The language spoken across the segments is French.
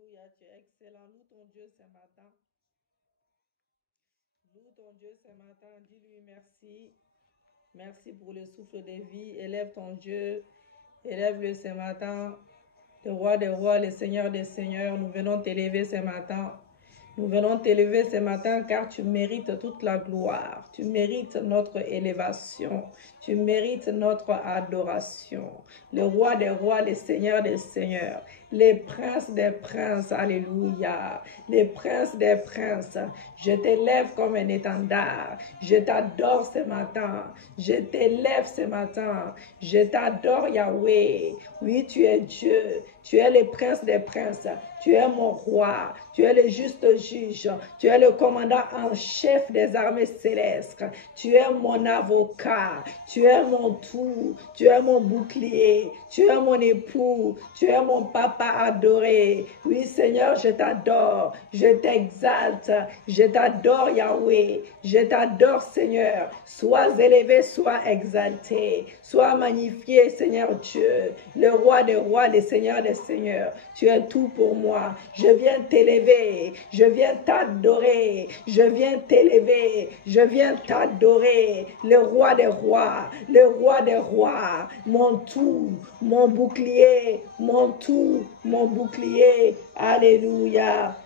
Alléluia, tu es excellent. Loue ton Dieu ce matin. Loue ton Dieu ce matin. Dis-lui merci. Merci pour le souffle de vie. Élève ton Dieu. Élève-le ce matin. Le roi des rois, le Seigneur des seigneurs, nous venons t'élever ce matin. Nous venons t'élever ce matin car tu mérites toute la gloire. Tu mérites notre élévation. Tu mérites notre adoration. Le roi des rois, le Seigneur des seigneurs, les princes des princes, alléluia. Les princes des princes, je t'élève comme un étendard. Je t'adore ce matin. Je t'élève ce matin. Je t'adore, Yahweh. Oui, tu es Dieu. Tu es le prince des princes. Tu es mon roi. Tu es le juste juge. Tu es le commandant en chef des armées célestes. Tu es mon avocat. Tu es mon tout. Tu es mon bouclier. Tu es mon époux. Tu es mon papa adoré. Oui, Seigneur, je t'adore. Je t'exalte. Je t'adore, Yahweh. Je t'adore, Seigneur. Sois élevé, sois exalté. Sois magnifié, Seigneur Dieu. Le roi des rois, le Seigneur des seigneurs. Tu es tout pour moi. Je viens t'élever. Je viens t'adorer. Je viens t'élever. Je viens t'adorer. Le roi des rois. Le roi des rois. Mon tout. Mon bouclier. Mon tout. Mon bouclier. Alléluia.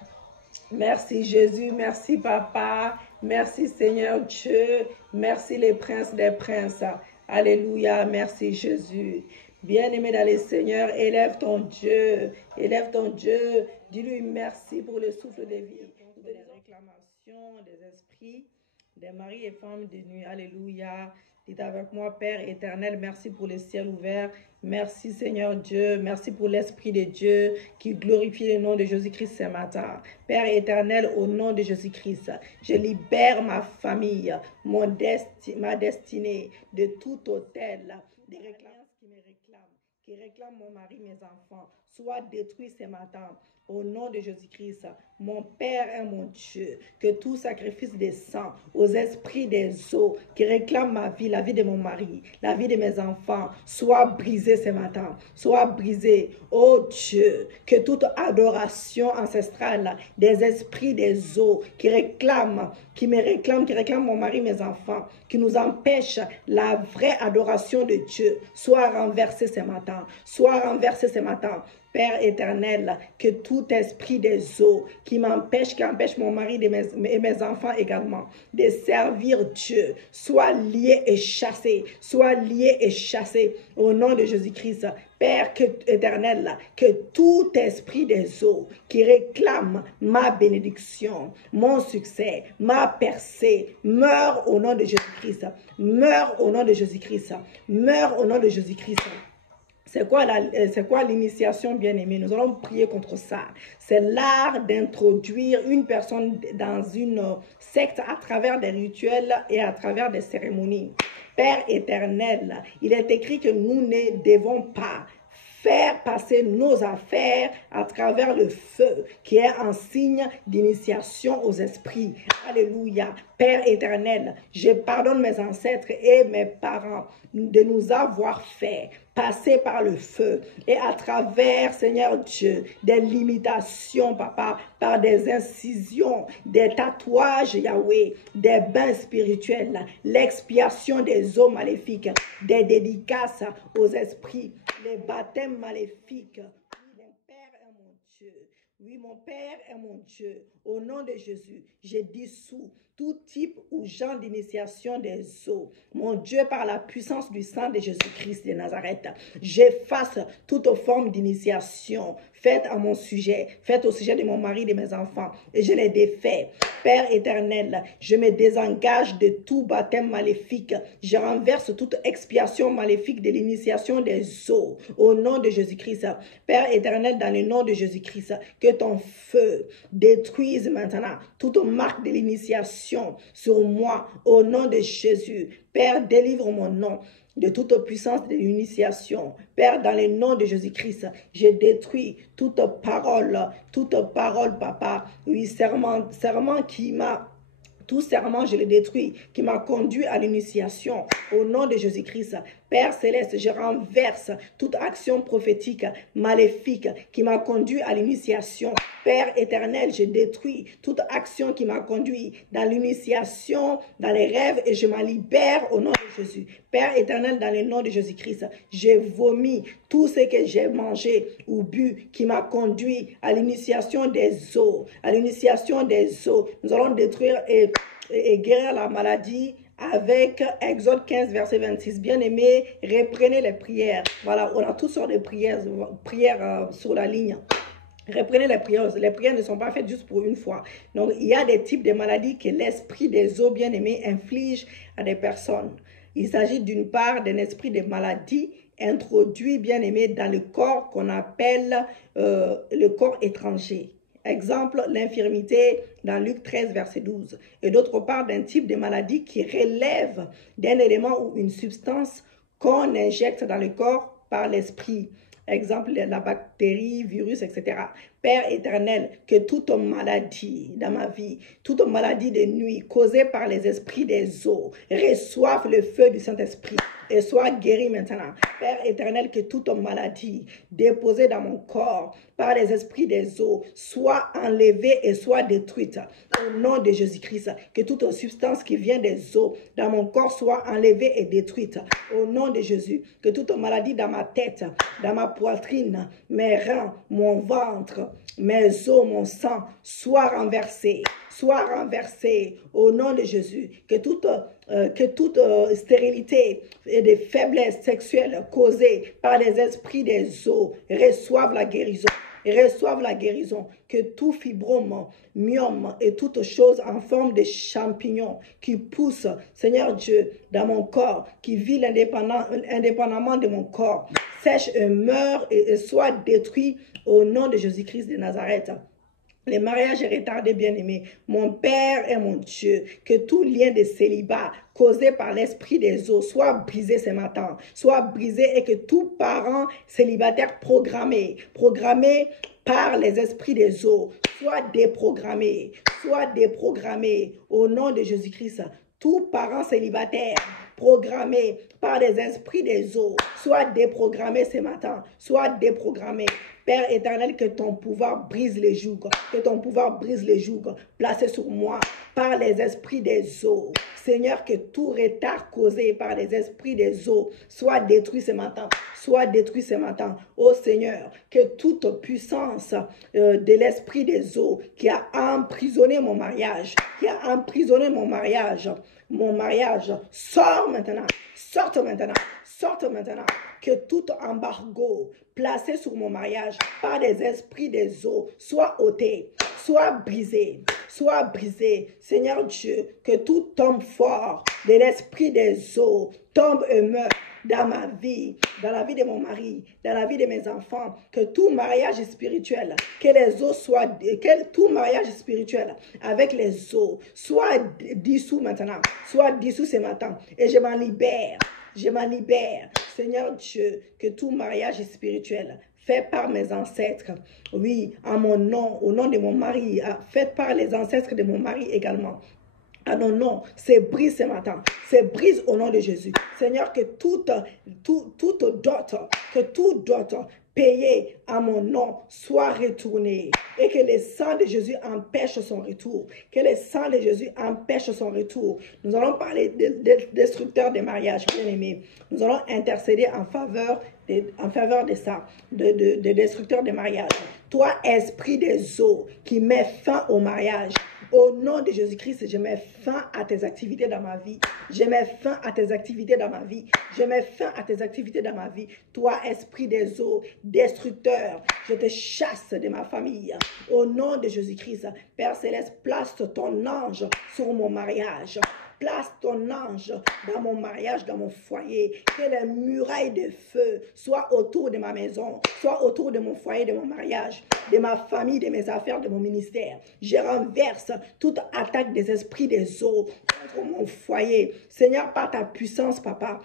Merci Jésus. Merci Papa. Merci Seigneur Dieu. Merci les princes des princes. Alléluia. Merci Jésus. Bien-aimé dans les seigneurs, élève ton Dieu. Élève ton Dieu. Dis-lui merci pour le souffle de vie. Des réclamations des esprits, des maris et femmes de nuit. Alléluia. Dites avec moi, Père éternel, merci pour le ciel ouvert. Merci Seigneur Dieu. Merci pour l'Esprit de Dieu qui glorifie le nom de Jésus-Christ ce matin. Père éternel, au nom de Jésus-Christ, je libère ma famille, ma destinée de tout hôtel, des réclamations qui réclament mon mari, mes enfants, soit détruit ce matin. Au nom de Jésus-Christ, mon Père et mon Dieu, que tout sacrifice des sangs aux esprits des eaux qui réclament ma vie, la vie de mon mari, la vie de mes enfants, soit brisé ce matin, soit brisé. Oh Dieu, que toute adoration ancestrale des esprits des eaux qui me réclament, qui réclament mon mari, mes enfants, qui nous empêchent la vraie adoration de Dieu, soit renversée ce matin, soit renversée ce matin. Père éternel, que tout esprit des eaux qui empêche mon mari et mes enfants également de servir Dieu, soit lié et chassé, soit lié et chassé au nom de Jésus-Christ. Père éternel, que tout esprit des eaux qui réclame ma bénédiction, mon succès, ma percée, meurt au nom de Jésus-Christ. Meurt au nom de Jésus-Christ. Meurt au nom de Jésus-Christ. C'est quoi l'initiation, bien-aimée? Nous allons prier contre ça. C'est l'art d'introduire une personne dans une secte à travers des rituels et à travers des cérémonies. Père éternel, il est écrit que nous ne devons pas faire passer nos affaires à travers le feu qui est un signe d'initiation aux esprits. Alléluia. Père éternel, je pardonne mes ancêtres et mes parents de nous avoir fait passer par le feu et à travers, Seigneur Dieu, des limitations, Papa, par des incisions, des tatouages, Yahweh, des bains spirituels, l'expiation des eaux maléfiques, des dédicaces aux esprits, les baptêmes maléfiques. Oui, mon Père est mon Dieu. Oui, mon Père est mon Dieu. Au nom de Jésus, je dissous tout type ou genre d'initiation des eaux. Mon Dieu, par la puissance du sang de Jésus-Christ de Nazareth, j'efface toute forme d'initiation faite à mon sujet, faite au sujet de mon mari, de mes enfants, et je les défais. Père éternel, je me désengage de tout baptême maléfique. Je renverse toute expiation maléfique de l'initiation des eaux. Au nom de Jésus-Christ, Père éternel, dans le nom de Jésus-Christ, que ton feu détruise maintenant toute marque de l'initiation sur moi. Au nom de Jésus, Père, délivre mon nom de toute puissance de l'initiation. Père, dans le nom de Jésus-Christ, je détruis toute parole, Papa. Oui, serment qui m'a... Tout serment, je le détruis, qui m'a conduit à l'initiation. Au nom de Jésus-Christ, Père céleste, je renverse toute action prophétique, maléfique, qui m'a conduit à l'initiation. Père éternel, je détruis toute action qui m'a conduit dans l'initiation, dans les rêves, et je m'en libère au nom de Jésus. Père éternel, dans le nom de Jésus-Christ, j'ai vomi tout ce que j'ai mangé ou bu qui m'a conduit à l'initiation des eaux, à l'initiation des eaux. Nous allons détruire et guérir la maladie avec Exode 15, verset 26. Bien-aimés, reprenez les prières. Voilà, on a toutes sortes de prières sur la ligne. Reprenez les prières. Les prières ne sont pas faites juste pour une fois. Donc, il y a des types de maladies que l'esprit des eaux bien-aimés inflige à des personnes. Il s'agit d'une part d'un esprit de maladie introduit, bien-aimé, dans le corps qu'on appelle le corps étranger. Exemple, l'infirmité dans Luc 13, verset 12. Et d'autre part, d'un type de maladie qui relève d'un élément ou une substance qu'on injecte dans le corps par l'esprit. Exemple, la bactérie, virus, etc. Père éternel, que toute maladie dans ma vie, toute maladie de nuit causée par les esprits des eaux, reçoive le feu du Saint-Esprit et soit guérie maintenant. Père éternel, que toute maladie déposée dans mon corps par les esprits des eaux soit enlevée et soit détruite. Au nom de Jésus-Christ, que toute substance qui vient des eaux dans mon corps soit enlevée et détruite. Au nom de Jésus, que toute maladie dans ma tête, dans ma poitrine, mes reins, mon ventre, mes os, mon sang, soit renversé au nom de Jésus. Que toute stérilité et des faiblesses sexuelles causées par les esprits des eaux reçoivent la guérison. Que tout fibrome, myome et toute chose en forme de champignon qui pousse, Seigneur Dieu, dans mon corps, qui vit indépendamment de mon corps, sèche et meurt et soit détruit au nom de Jésus-Christ de Nazareth. Les mariages retardés, bien-aimés, mon Père et mon Dieu, que tout lien de célibat causé par l'esprit des eaux soit brisé ce matin, soit brisé et que tout parent célibataire programmé par les esprits des eaux soit déprogrammé au nom de Jésus-Christ. Tout parent célibataire programmé par les esprits des eaux soit déprogrammé ce matin, soit déprogrammé. Père éternel, que ton pouvoir brise les jougs, placés sur moi par les esprits des eaux. Seigneur, que tout retard causé par les esprits des eaux soit détruit ce matin, Ô Seigneur, que toute puissance de l'esprit des eaux qui a emprisonné mon mariage, sorte maintenant. Que tout embargo placé sur mon mariage par les esprits des eaux soit ôté, soit brisé. Seigneur Dieu, que tout homme fort de l'esprit des eaux tombe et meurt dans ma vie, dans la vie de mon mari, dans la vie de mes enfants, que tout mariage spirituel, tout mariage spirituel avec les eaux soit dissous maintenant, soit dissous ce matin, et je m'en libère. Seigneur Dieu, que tout mariage spirituel fait par mes ancêtres, oui, en mon nom, au nom de mon mari, fait par les ancêtres de mon mari également. À nos noms, c'est brise ce matin, c'est brise au nom de Jésus. Seigneur, que toute dot payé à mon nom soit retourné et que le sang de Jésus empêche son retour. Nous allons parler des destructeurs des mariages, bien-aimés. Nous allons intercéder en faveur de ça, de destructeurs des mariages. Toi, esprit des eaux qui met fin au mariage, au nom de Jésus-Christ, je mets fin à tes activités dans ma vie. Toi, esprit des eaux, destructeur, je te chasse de ma famille. Au nom de Jésus-Christ, Père Céleste, place ton ange sur mon mariage. Place ton ange dans mon mariage, dans mon foyer. Que les murailles de feu soient autour de ma maison, soient autour de mon foyer, de mon mariage, de ma famille, de mes affaires, de mon ministère. Je renverse toute attaque des esprits des eaux contre mon foyer. Seigneur, par ta puissance, Papa,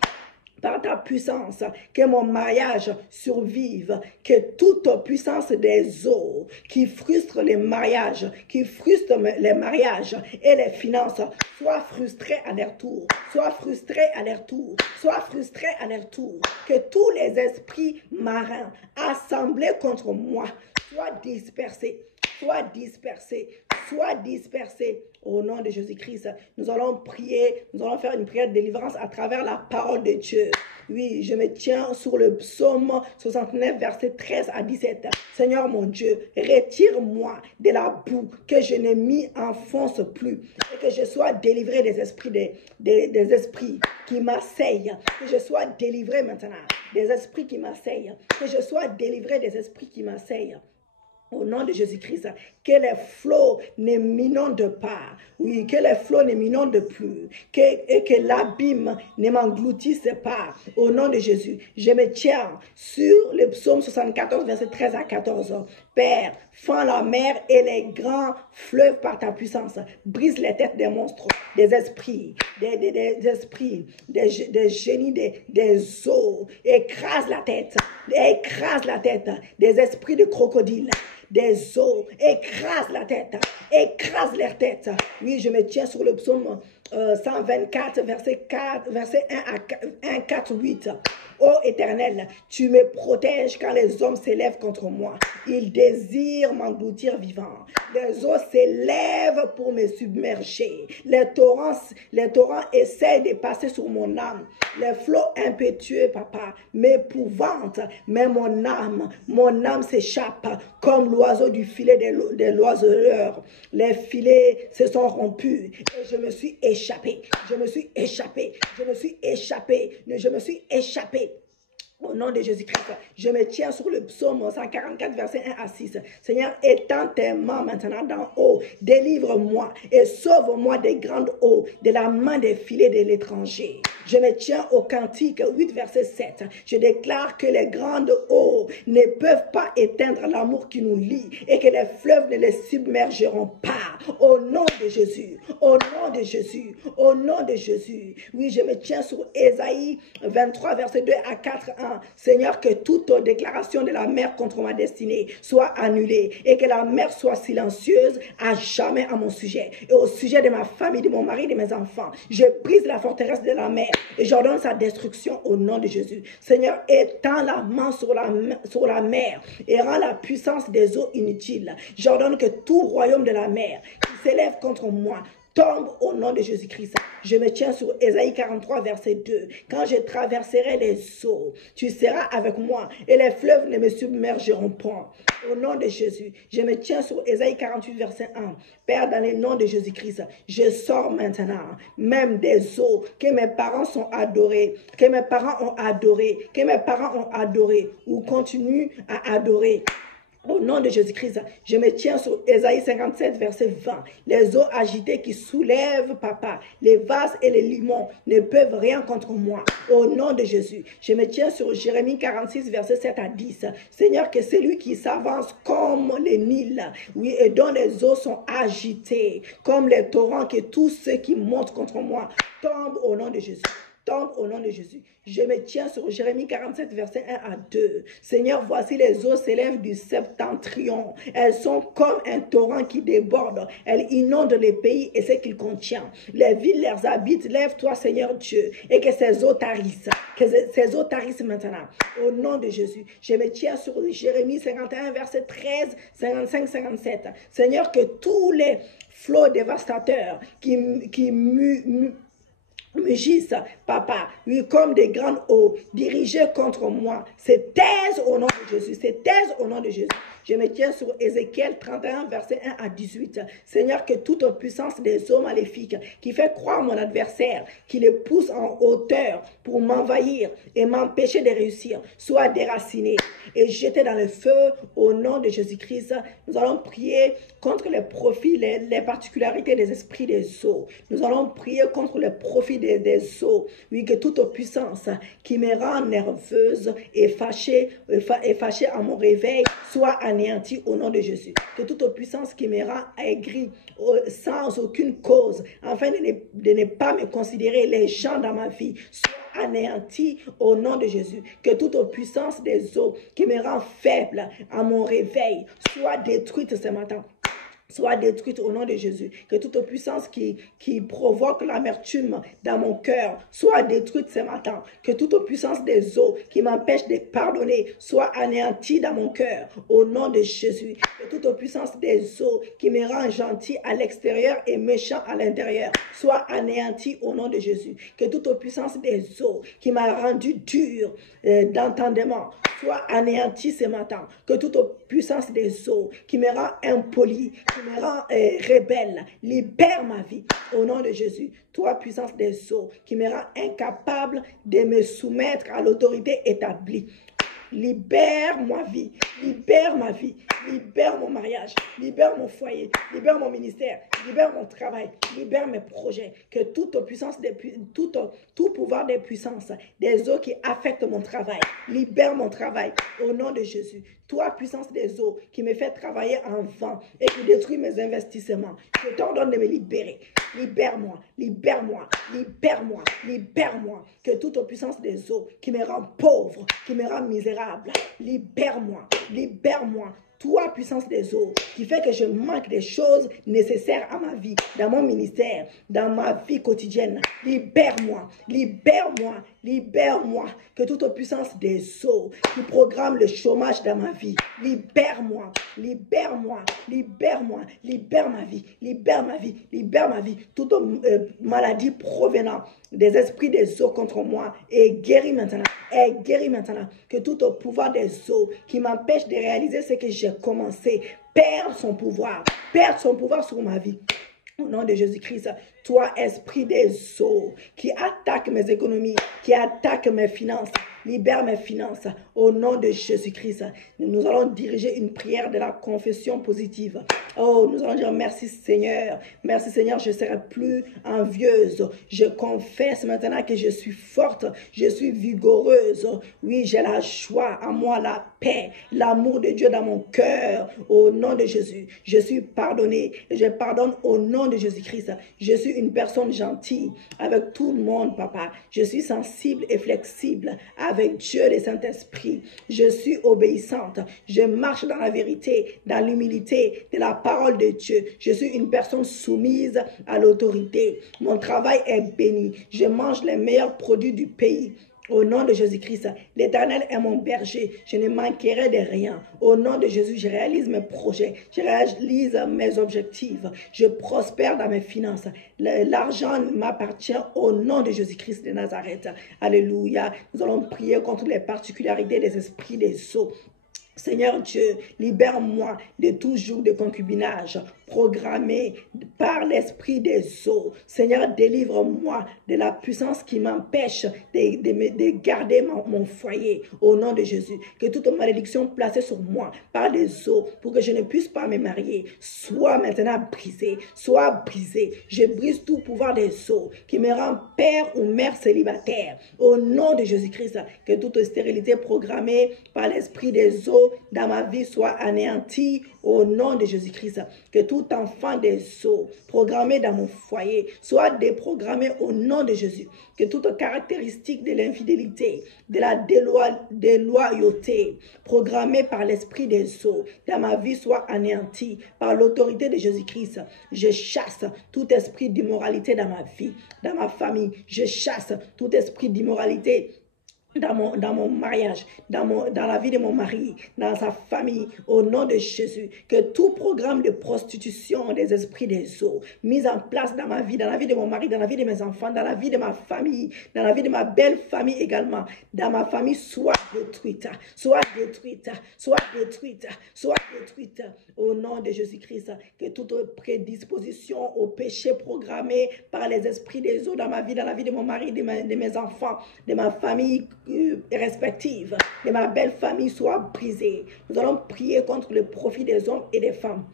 par ta puissance, que mon mariage survive, que toute puissance des eaux qui frustrent les mariages, et les finances soit frustrée à leur tour, soit frustrée à leur tour, soit frustrée à leur tour, que tous les esprits marins assemblés contre moi soient dispersés, soient dispersés, soient dispersés. Au nom de Jésus-Christ, nous allons prier, nous allons faire une prière de délivrance à travers la parole de Dieu. Oui, je me tiens sur le psaume 69, verset 13 à 17. Seigneur mon Dieu, retire-moi de la boue que je n'ai mis enfonce plus et que je sois délivré des esprits, des esprits qui m'assaillent. Que je sois délivré maintenant des esprits qui m'assaillent. Que je sois délivré des esprits qui m'assaillent. Au nom de Jésus-Christ, que les flots ne m'inondent pas. Oui, que les flots ne m'inondent plus. Et que l'abîme ne m'engloutisse pas. Au nom de Jésus, je me tiens sur le psaume 74, verset 13 à 14. Père, fends la mer et les grands fleuves par ta puissance. Brise les têtes des monstres, des esprits, des génies, des eaux. Écrase la tête des esprits de crocodiles, des eaux, écrase la tête, écrase leur tête. Oui, je me tiens sur le psaume 124, verset 1, 4, 8. Ô Éternel, tu me protèges quand les hommes s'élèvent contre moi. Ils désirent m'engloutir vivant. Les eaux s'élèvent pour me submerger. Les torrents essaient de passer sur mon âme. Les flots impétueux, papa, m'épouvantent. Mais mon âme s'échappe comme l'oiseau du filet des loiseleurs. Les filets se sont rompus et je me suis échappé. Je me suis échappé. Au nom de Jésus-Christ, je me tiens sur le psaume 144, verset 1 à 6. Seigneur, étends tes mains maintenant d'en haut. Délivre-moi et sauve-moi des grandes eaux, de la main des filets de l'étranger. Je me tiens au Cantique 8, verset 7. Je déclare que les grandes eaux ne peuvent pas éteindre l'amour qui nous lie et que les fleuves ne les submergeront pas. Au nom de Jésus, au nom de Jésus, au nom de Jésus. Oui, je me tiens sur Ésaïe 23, verset 2 à 4, 1. Seigneur, que toute déclaration de la mer contre ma destinée soit annulée et que la mer soit silencieuse à jamais à mon sujet et au sujet de ma famille, de mon mari, de mes enfants. Je brise la forteresse de la mer et j'ordonne sa destruction au nom de Jésus. Seigneur, étends la main sur la mer et rends la puissance des eaux inutiles. J'ordonne que tout royaume de la mer qui s'élève contre moi tombe au nom de Jésus-Christ. Je me tiens sur Ésaïe 43, verset 2. Quand je traverserai les eaux, tu seras avec moi et les fleuves ne me submergeront pas. Au nom de Jésus, je me tiens sur Ésaïe 48, verset 1. Père, dans le nom de Jésus-Christ, je sors maintenant, même des eaux que mes parents sont adorés, que mes parents ont adoré ou continuent à adorer. Au nom de Jésus-Christ, je me tiens sur Ésaïe 57, verset 20. Les eaux agitées qui soulèvent, papa, les vases et les limons ne peuvent rien contre moi. Au nom de Jésus, je me tiens sur Jérémie 46, verset 7 à 10. Seigneur, que celui qui s'avance comme le Nil, oui, et dont les eaux sont agitées, comme les torrents, que tous ceux qui montent contre moi tombent au nom de Jésus. Tombe au nom de Jésus. Je me tiens sur Jérémie 47, verset 1 à 2. Seigneur, voici les eaux s'élèvent du septentrion. Elles sont comme un torrent qui déborde. Elles inondent les pays et ce qu'il contient. Les villes les habitent. Lève-toi, Seigneur Dieu, et que ces eaux tarissent. Que ces eaux tarissent maintenant. Au nom de Jésus. Je me tiens sur Jérémie 51, verset 13, 55, 57. Seigneur, que tous les flots dévastateurs qui mugissent, papa, oui, comme des grandes eaux dirigées contre moi, se taisent au nom de Jésus, se taisent au nom de Jésus. Je me tiens sur Ézéchiel 31, verset 1 à 18. Seigneur, que toute puissance des eaux maléfiques qui fait croire mon adversaire, qui le pousse en hauteur pour m'envahir et m'empêcher de réussir, soit déracinée et jetée dans le feu au nom de Jésus-Christ. Nous allons prier contre les profits, les particularités des esprits des eaux. Nous allons prier contre les profits des eaux. Oui, que toute puissance qui me rend nerveuse et fâchée à mon réveil soit annulée anéantie au nom de Jésus. Que toute puissance qui me rend aigri sans aucune cause, afin de ne pas me considérer les gens dans ma vie, soit anéantie au nom de Jésus. Que toute puissance des eaux qui me rend faible à mon réveil soit détruite ce matin. Soit détruite au nom de Jésus. Que toute puissance qui provoque l'amertume dans mon cœur soit détruite ce matin. Que toute puissance des eaux qui m'empêche de pardonner soit anéantie dans mon cœur au nom de Jésus. Que toute puissance des eaux qui me rend gentil à l'extérieur et méchant à l'intérieur soit anéantie au nom de Jésus. Que toute puissance des eaux qui m'a rendu dur d'entendement soit anéantie ce matin. Que toute puissance des eaux qui me rend impoli, qui me rend rebelle, libère ma vie au nom de Jésus. Toi, puissance des eaux qui me rend incapable de me soumettre à l'autorité établie. Libère ma vie, libère ma vie, libère mon mariage, libère mon foyer, libère mon ministère, libère mon travail, libère mes projets. Que toute puissance, tout pouvoir des puissances, des eaux qui affectent mon travail, libère mon travail au nom de Jésus. Toi, puissance des eaux qui me fait travailler en vain et qui détruit mes investissements, je t'ordonne de me libérer. Libère-moi, libère-moi, libère-moi, libère-moi. Que toute puissance des eaux qui me rend pauvre, qui me rend misérable, libère-moi, libère-moi. Toi, puissance des eaux, qui fait que je manque des choses nécessaires à ma vie, dans mon ministère, dans ma vie quotidienne. Libère-moi, libère-moi, libère-moi. Que toute puissance des eaux qui programme le chômage dans ma vie, libère-moi, libère-moi, libère-moi, libère ma vie, libère ma vie, libère ma vie. Toute maladie provenant des esprits des eaux contre moi est guérie maintenant, est guérie maintenant. Que tout pouvoir des eaux qui m'empêche de réaliser ce que j'ai commencé perd son pouvoir sur ma vie. Au nom de Jésus-Christ, toi, esprit des eaux qui attaque mes économies, qui attaque mes finances, libère mes finances. Au nom de Jésus-Christ, nous allons diriger une prière de la confession positive. Oh, nous allons dire merci Seigneur. Merci Seigneur, je ne serai plus envieuse. Je confesse maintenant que je suis forte, je suis vigoureuse. Oui, j'ai la joie en moi, la paix, l'amour de Dieu dans mon cœur. Au nom de Jésus, je suis pardonnée. Et je pardonne au nom de Jésus-Christ. Je suis une personne gentille avec tout le monde, papa. Je suis sensible et flexible avec Dieu et le Saint-Esprit. Je suis obéissante. Je marche dans la vérité, dans l'humilité de la parole de Dieu. Je suis une personne soumise à l'autorité. Mon travail est béni. Je mange les meilleurs produits du pays. Au nom de Jésus-Christ, l'Éternel est mon berger. Je ne manquerai de rien. Au nom de Jésus, je réalise mes projets. Je réalise mes objectifs. Je prospère dans mes finances. L'argent m'appartient au nom de Jésus-Christ de Nazareth. Alléluia. Nous allons prier contre les particularités des esprits des eaux. Seigneur Dieu, libère-moi de tout joug de concubinage programmé par l'esprit des eaux. Seigneur, délivre-moi de la puissance qui m'empêche de garder mon foyer au nom de Jésus. Que toute malédiction placée sur moi par les eaux pour que je ne puisse pas me marier soit maintenant brisée, soit brisée. Je brise tout pouvoir des eaux qui me rend père ou mère célibataire au nom de Jésus-Christ. Que toute stérilité programmée par l'esprit des eaux dans ma vie soit anéantie au nom de Jésus-Christ. Que tout enfant des eaux programmé dans mon foyer soit déprogrammé au nom de Jésus. Que toute caractéristique de l'infidélité, de la déloyauté programmée par l'esprit des eaux dans ma vie soit anéantie par l'autorité de Jésus-Christ. Je chasse tout esprit d'immoralité dans ma vie, dans ma famille. Je chasse tout esprit d'immoralité dans mon mariage, dans la vie de mon mari, dans sa famille, au nom de Jésus. Que tout programme de prostitution des esprits des eaux mis en place dans ma vie, dans la vie de mon mari, dans la vie de mes enfants, dans la vie de ma famille, dans la vie de ma belle famille également, dans ma famille soit détruite, soit détruite, soit détruite, soit détruite au nom de Jésus-Christ. Que toute prédisposition au péché programmé par les esprits des eaux dans ma vie, dans la vie de mon mari, de mes enfants, de ma famille respective, de ma belle famille soit brisée. Nous allons prier contre le profit des hommes et des femmes.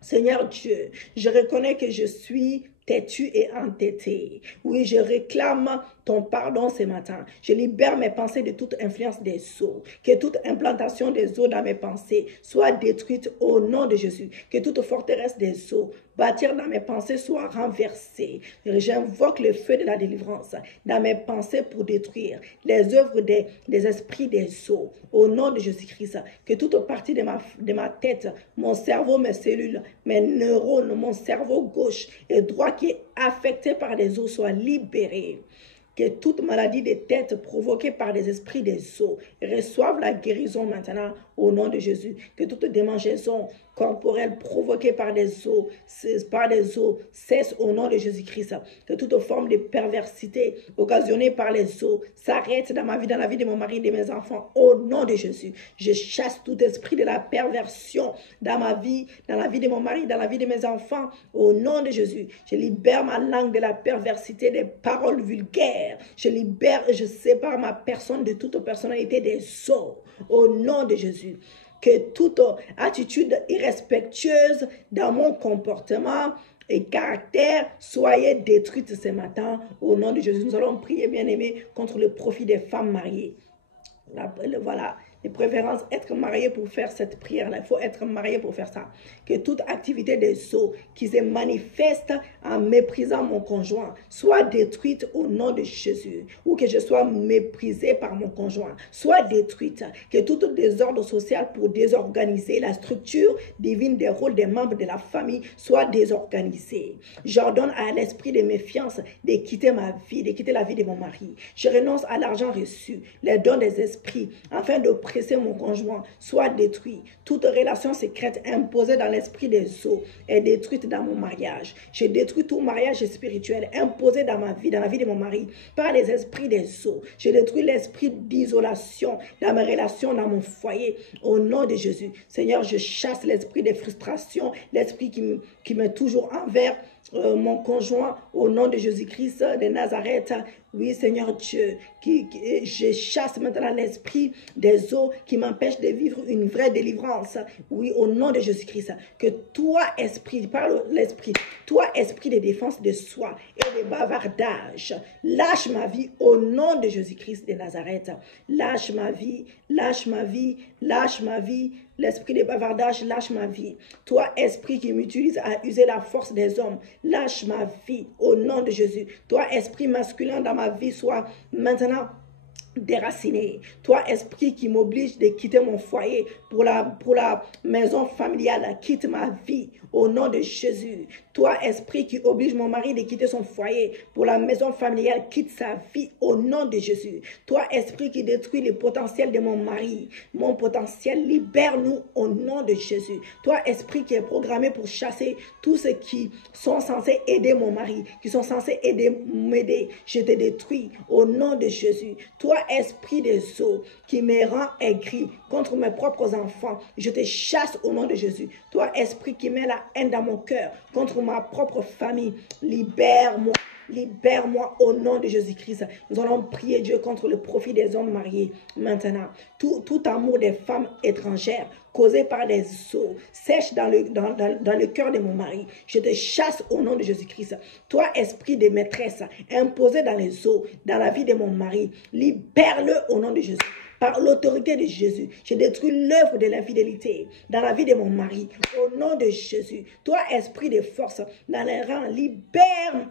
Seigneur Dieu, je reconnais que je suis têtu et entêté. Oui, je réclame ton pardon ce matin. Je libère mes pensées de toute influence des eaux. Que toute implantation des eaux dans mes pensées soit détruite au nom de Jésus. Que toute forteresse des eaux bâtir dans mes pensées soit renversée. J'invoque le feu de la délivrance dans mes pensées pour détruire les œuvres des esprits des eaux. Au nom de Jésus-Christ, que toute partie de ma tête, mon cerveau, mes cellules, mes neurones, mon cerveau gauche et droit qui est affecté par les eaux soit libéré. Que toute maladie des têtes provoquée par des esprits des eaux reçoive la guérison maintenant au nom de Jésus. Que toute démangeaison corporelle provoquée par des eaux cesse au nom de Jésus-Christ. Que toute forme de perversité occasionnée par les eaux s'arrête dans ma vie, dans la vie de mon mari et de mes enfants au nom de Jésus. Je chasse tout esprit de la perversion dans ma vie, dans la vie de mon mari, dans la vie de mes enfants au nom de Jésus. Je libère ma langue de la perversité, des paroles vulgaires. Je libère et je sépare ma personne de toute personnalité des eaux au nom de Jésus. Que toute attitude irrespectueuse dans mon comportement et caractère soyez détruite ce matin au nom de Jésus. Nous allons prier, bien-aimés, contre le profit des femmes mariées. Voilà. De préférence, être marié pour faire cette prière-là. Il faut être marié pour faire ça. Que toute activité des eaux qui se manifeste en méprisant mon conjoint soit détruite au nom de Jésus. Ou que je sois méprisé par mon conjoint soit détruite. Que tout désordre social pour désorganiser la structure divine des rôles des membres de la famille soit désorganisé. J'ordonne à l'esprit de méfiance de quitter ma vie, de quitter la vie de mon mari. Je renonce à l'argent reçu, les dons des esprits, afin de presser mon conjoint soit détruit. Toute relation secrète imposée dans l'esprit des eaux est détruite dans mon mariage. Je détruis tout mariage spirituel imposé dans ma vie, dans la vie de mon mari, par les esprits des eaux. Je détruis l'esprit d'isolation dans mes relations, dans mon foyer, au nom de Jésus. Seigneur, je chasse l'esprit de frustration, l'esprit qui m'est toujours envers mon conjoint, au nom de Jésus-Christ de Nazareth. Oui, Seigneur Dieu, je chasse maintenant l'esprit des eaux qui m'empêche de vivre une vraie délivrance. Oui, au nom de Jésus-Christ, que toi, esprit, parle l'esprit, toi, esprit de défense de soi et de bavardage, lâche ma vie au nom de Jésus-Christ de Nazareth. Lâche ma vie, lâche ma vie, lâche ma vie. L'esprit de bavardage, lâche ma vie. Toi, esprit qui m'utilise à user la force des hommes, lâche ma vie au nom de Jésus. Toi, esprit masculin dans ma vie, soit maintenant déraciné. Toi, esprit qui m'oblige de quitter mon foyer pour la maison familiale, quitte ma vie au nom de Jésus. Toi, esprit qui oblige mon mari de quitter son foyer pour la maison familiale, quitte sa vie au nom de Jésus. Toi, esprit qui détruit le potentiel de mon mari, mon potentiel, libère-nous au nom de Jésus. Toi, esprit qui est programmé pour chasser tous ceux qui sont censés aider mon mari, qui sont censés m'aider, je te détruis au nom de Jésus. Toi, esprit des eaux qui me rend aigri contre mes propres enfants, je te chasse au nom de Jésus. Toi, esprit qui met la haine dans mon cœur contre ma propre famille, libère-moi. Libère-moi au nom de Jésus-Christ. Nous allons prier Dieu contre le profit des hommes mariés. Maintenant, tout amour des femmes étrangères causé par des eaux sèche dans le cœur de mon mari. Je te chasse au nom de Jésus-Christ. Toi, esprit de maîtresse imposé dans les eaux, dans la vie de mon mari, libère-le au nom de Jésus. Par l'autorité de Jésus, je détruis l'œuvre de l'infidélité dans la vie de mon mari. Au nom de Jésus, toi, esprit de force dans les rangs, libère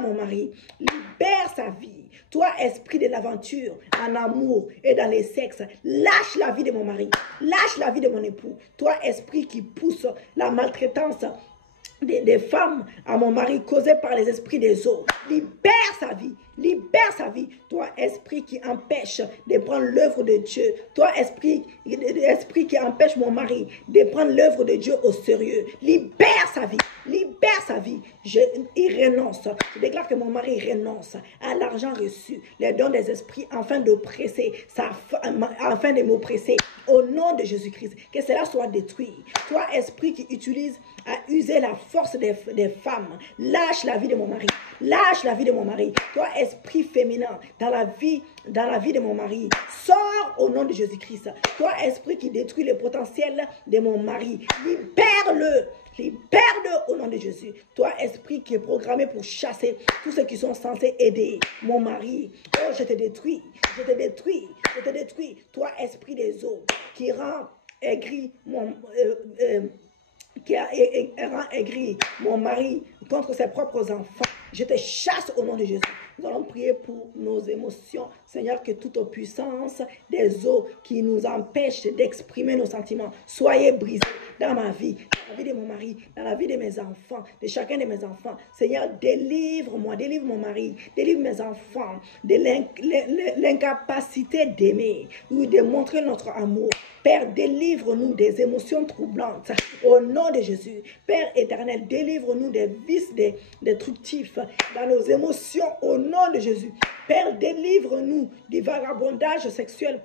mon mari, libère sa vie. Toi, esprit de l'aventure, en amour et dans les sexes, lâche la vie de mon mari, lâche la vie de mon époux. Toi, esprit qui pousse la maltraitance des femmes à mon mari causée par les esprits des eaux, libère sa vie. Libère sa vie. Toi, esprit qui empêche de prendre l'œuvre de Dieu. Toi, esprit qui empêche mon mari de prendre l'œuvre de Dieu au sérieux. Libère sa vie. Libère sa vie. Il renonce. Je déclare que mon mari renonce à l'argent reçu, les dons des esprits, afin d'oppresser, afin de m'oppresser. Au nom de Jésus-Christ, que cela soit détruit. Toi, esprit qui utilise à user la force des femmes. Lâche la vie de mon mari. Lâche la vie de mon mari. Toi, esprit féminin, dans la vie de mon mari, sors au nom de Jésus-Christ. Toi, esprit qui détruit le potentiel de mon mari, libère-le. Libère-le au nom de Jésus. Toi, esprit qui est programmé pour chasser tous ceux qui sont censés aider mon mari. Oh, je te détruis. Je te détruis. Je te détruis. Toi, esprit des eaux qui rend aigri rend aigri mon mari contre ses propres enfants. Je te chasse au nom de Jésus. Nous allons prier pour nos émotions. Seigneur, que toute puissance des eaux qui nous empêchent d'exprimer nos sentiments, soyez brisés dans ma vie, dans la vie de mon mari, dans la vie de mes enfants, de chacun de mes enfants. Seigneur, délivre-moi, délivre mon mari, délivre mes enfants de l'incapacité d'aimer ou de montrer notre amour. Père, délivre-nous des émotions troublantes au nom de Jésus. Père éternel, délivre-nous des vices destructifs dans nos émotions au nom de Jésus. Père, délivre-nous du vagabondage sexuel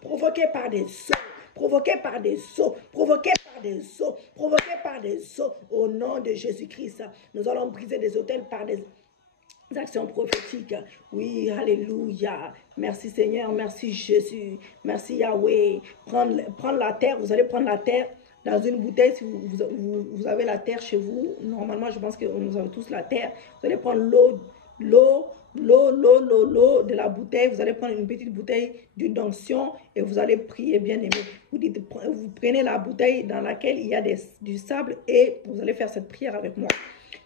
provoqué par des eaux. Provoqué par des eaux, provoqué par des eaux, provoqué par des eaux, au nom de Jésus-Christ. Nous allons briser des autels par des actions prophétiques. Oui, alléluia. Merci Seigneur, merci Jésus, merci Yahweh. Prendre la terre, vous allez prendre la terre dans une bouteille. Si vous avez la terre chez vous, normalement je pense que nous avons tous la terre. Vous allez prendre l'eau de la bouteille. Vous allez prendre une petite bouteille d'une onction et vous allez prier, bien aimé. Vous prenez la bouteille dans laquelle il y a du sable et vous allez faire cette prière avec moi.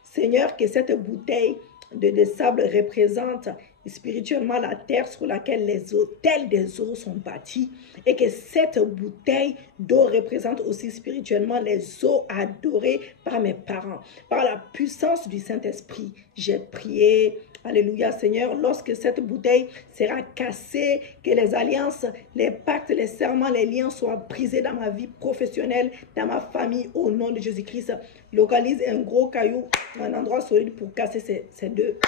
Seigneur, que cette bouteille de sable représente spirituellement la terre sur laquelle les autels des eaux sont bâtis et que cette bouteille d'eau représente aussi spirituellement les eaux adorées par mes parents. Par la puissance du Saint-Esprit, j'ai prié. Alléluia Seigneur, lorsque cette bouteille sera cassée, que les alliances, les pactes, les serments, les liens soient brisés dans ma vie professionnelle, dans ma famille, au nom de Jésus-Christ. Localise un gros caillou, un endroit solide pour casser ces deux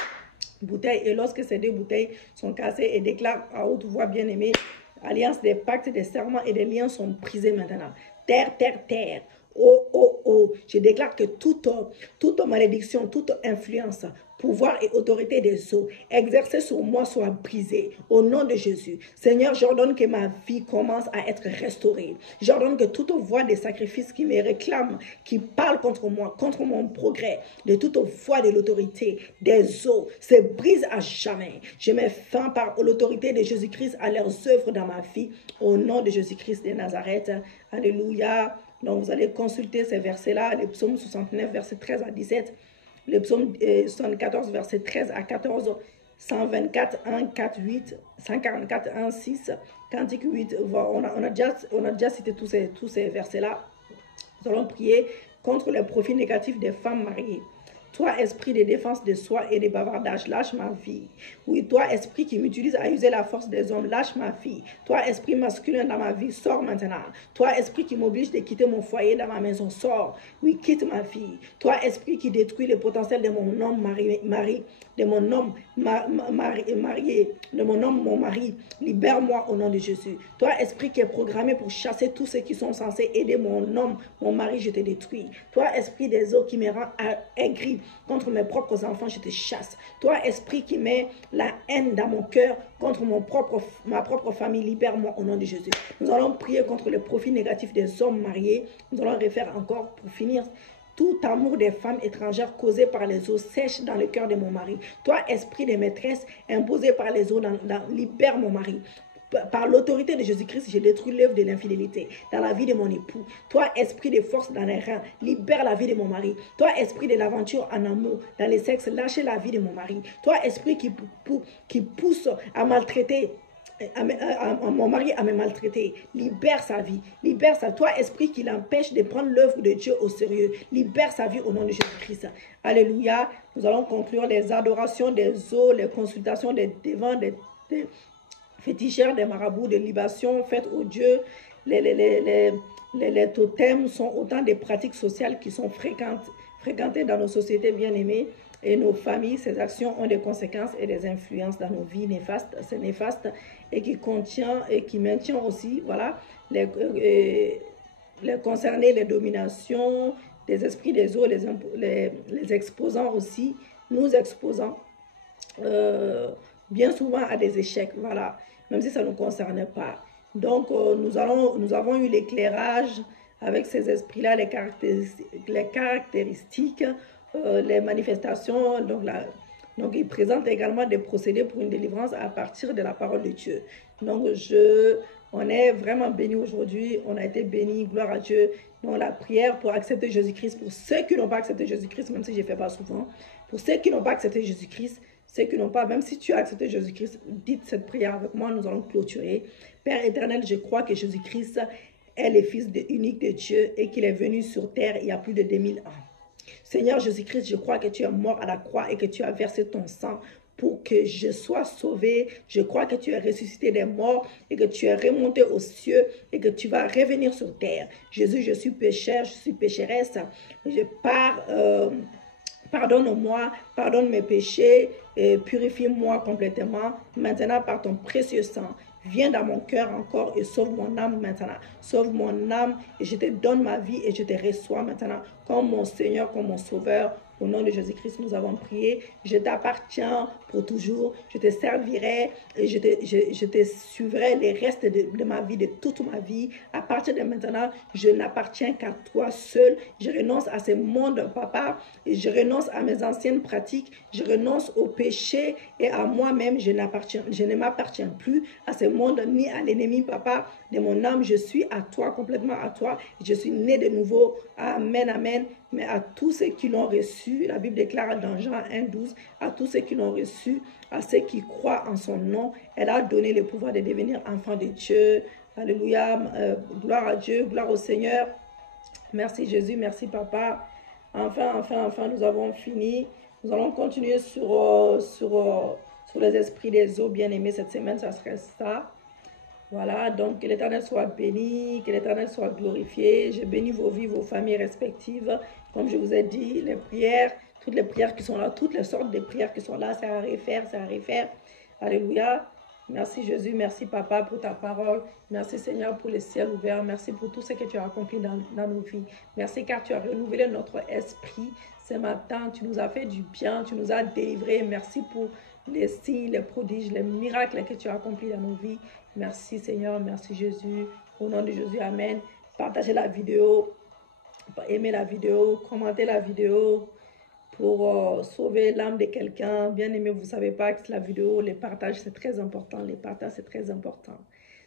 bouteilles. Et lorsque ces deux bouteilles sont cassées et déclare à haute voix, bien aimée, alliance des pactes, des serments et des liens sont brisés maintenant. Terre, terre, terre. Oh, oh, oh. Je déclare que toute malédiction, toute influence, pouvoir et autorité des eaux exercée sur moi soit brisée au nom de Jésus. Seigneur, j'ordonne que ma vie commence à être restaurée. J'ordonne que toute voix des sacrifices qui me réclament, qui parle contre moi, contre mon progrès, de toute voix de l'autorité des eaux, se brise à jamais. Je mets fin par l'autorité de Jésus-Christ à leurs œuvres dans ma vie au nom de Jésus-Christ de Nazareth. Alléluia. Donc vous allez consulter ces versets-là, le psaume 69, verset 13 à 17. Le psaume 74, verset 13 à 14, 124, 1, 4, 8, 144, 1, 6, Cantique 8. On a déjà cité tous ces versets-là. Nous allons prier contre les profils négatifs des femmes mariées. Toi, esprit de défense de soi et de bavardage, lâche ma vie. Oui, toi, esprit qui m'utilise à user la force des hommes, lâche ma vie. Toi, esprit masculin dans ma vie, sors maintenant. Toi, esprit qui m'oblige de quitter mon foyer dans ma maison, sors. Oui, quitte ma vie. Toi, esprit qui détruit le potentiel de mon homme marié, de mon homme marié, de mon homme mon mari, libère-moi au nom de Jésus. Toi, esprit qui est programmé pour chasser tous ceux qui sont censés aider mon homme, mon mari, je te détruis. Toi, esprit des eaux qui me rend aigri contre mes propres enfants, je te chasse. Toi, esprit qui met la haine dans mon cœur contre ma propre famille, libère-moi au nom de Jésus. Nous allons prier contre le profil négatif des hommes mariés. Nous allons refaire encore pour finir. Tout amour des femmes étrangères causé par les eaux sèche dans le cœur de mon mari. Toi, esprit de maîtresse imposé par les eaux, libère mon mari. Par l'autorité de Jésus-Christ, je détruis l'œuvre de l'infidélité dans la vie de mon époux. Toi, esprit de force dans les reins, libère la vie de mon mari. Toi, esprit de l'aventure en amour dans les sexes, lâchez la vie de mon mari. Toi, esprit qui pousse à maltraiter mon mari à me maltraiter, libère sa vie, libère sa. Toi, esprit qui l'empêche de prendre l'œuvre de Dieu au sérieux, libère sa vie au nom de Jésus-Christ. Alléluia. Nous allons conclure les adorations des eaux, les consultations des devants, des féticheurs, des marabouts, des libations faites aux dieux. Les totems sont autant de pratiques sociales qui sont fréquentées dans nos sociétés bien-aimées et nos familles. Ces actions ont des conséquences et des influences dans nos vies néfastes. C'est néfaste et qui contient et qui maintient aussi, voilà, les concernés, les dominations, des esprits des eaux, les exposant aussi, nous exposant bien souvent à des échecs, voilà, même si ça ne nous concernait pas. Donc, nous avons eu l'éclairage avec ces esprits-là, les caractéristiques, les manifestations. Donc, ils présentent également des procédés pour une délivrance à partir de la parole de Dieu. Donc, on est vraiment bénis aujourd'hui. On a été bénis, gloire à Dieu. Donc, la prière pour accepter Jésus-Christ, pour ceux qui n'ont pas accepté Jésus-Christ, même si je ne fais pas souvent, pour ceux qui n'ont pas accepté Jésus-Christ, ceux qui n'ont pas, même si tu as accepté Jésus-Christ, dites cette prière avec moi, nous allons clôturer. Père éternel, je crois que Jésus-Christ est le Fils unique de Dieu et qu'il est venu sur terre il y a plus de 2000 ans. Seigneur Jésus-Christ, je crois que tu es mort à la croix et que tu as versé ton sang pour que je sois sauvé. Je crois que tu es ressuscité des morts et que tu es remonté aux cieux et que tu vas revenir sur terre. Jésus, je suis pécheur, je suis pécheresse. Je pars... Pardonne-moi, pardonne mes péchés, purifie-moi complètement. Maintenant, par ton précieux sang, viens dans mon cœur encore et sauve mon âme maintenant. Sauve mon âme et je te donne ma vie et je te reçois maintenant comme mon Seigneur, comme mon Sauveur. Au nom de Jésus-Christ, nous avons prié. Je t'appartiens pour toujours. Je te servirai et je te suivrai les restes de ma vie, de toute ma vie. À partir de maintenant, je n'appartiens qu'à toi seul. Je renonce à ce monde, papa. Et je renonce à mes anciennes pratiques. Je renonce au péché et à moi-même. Je ne m'appartiens plus à ce monde ni à l'ennemi, papa. De mon âme, je suis à toi, complètement à toi. Je suis né de nouveau. Amen, amen. Mais à tous ceux qui l'ont reçu, la Bible déclare dans Jean 1,12, à tous ceux qui l'ont reçu, à ceux qui croient en son nom, elle a donné le pouvoir de devenir enfant de Dieu. Alléluia, gloire à Dieu, gloire au Seigneur. Merci Jésus, merci Papa. Enfin, nous avons fini. Nous allons continuer sur les esprits des eaux bien-aimés cette semaine, ça serait ça. Voilà, donc que l'Éternel soit béni, que l'Éternel soit glorifié. Je bénis vos vies, vos familles respectives. Comme je vous ai dit, les prières, toutes les prières qui sont là, toutes les sortes de prières qui sont là, c'est à refaire, c'est à refaire. Alléluia. Merci Jésus, merci Papa pour ta parole. Merci Seigneur pour le ciel ouvert. Merci pour tout ce que tu as accompli dans nos vies. Merci car tu as renouvelé notre esprit. Ce matin, tu nous as fait du bien, tu nous as délivrés. Merci pour les signes, les prodiges, les miracles que tu as accomplis dans nos vies. Merci Seigneur, merci Jésus. Au nom de Jésus, amen. Partagez la vidéo, aimez la vidéo, commentez la vidéo pour sauver l'âme de quelqu'un. Bien aimé, vous ne savez pas que la vidéo, les partages, c'est très important. Les partages, c'est très important.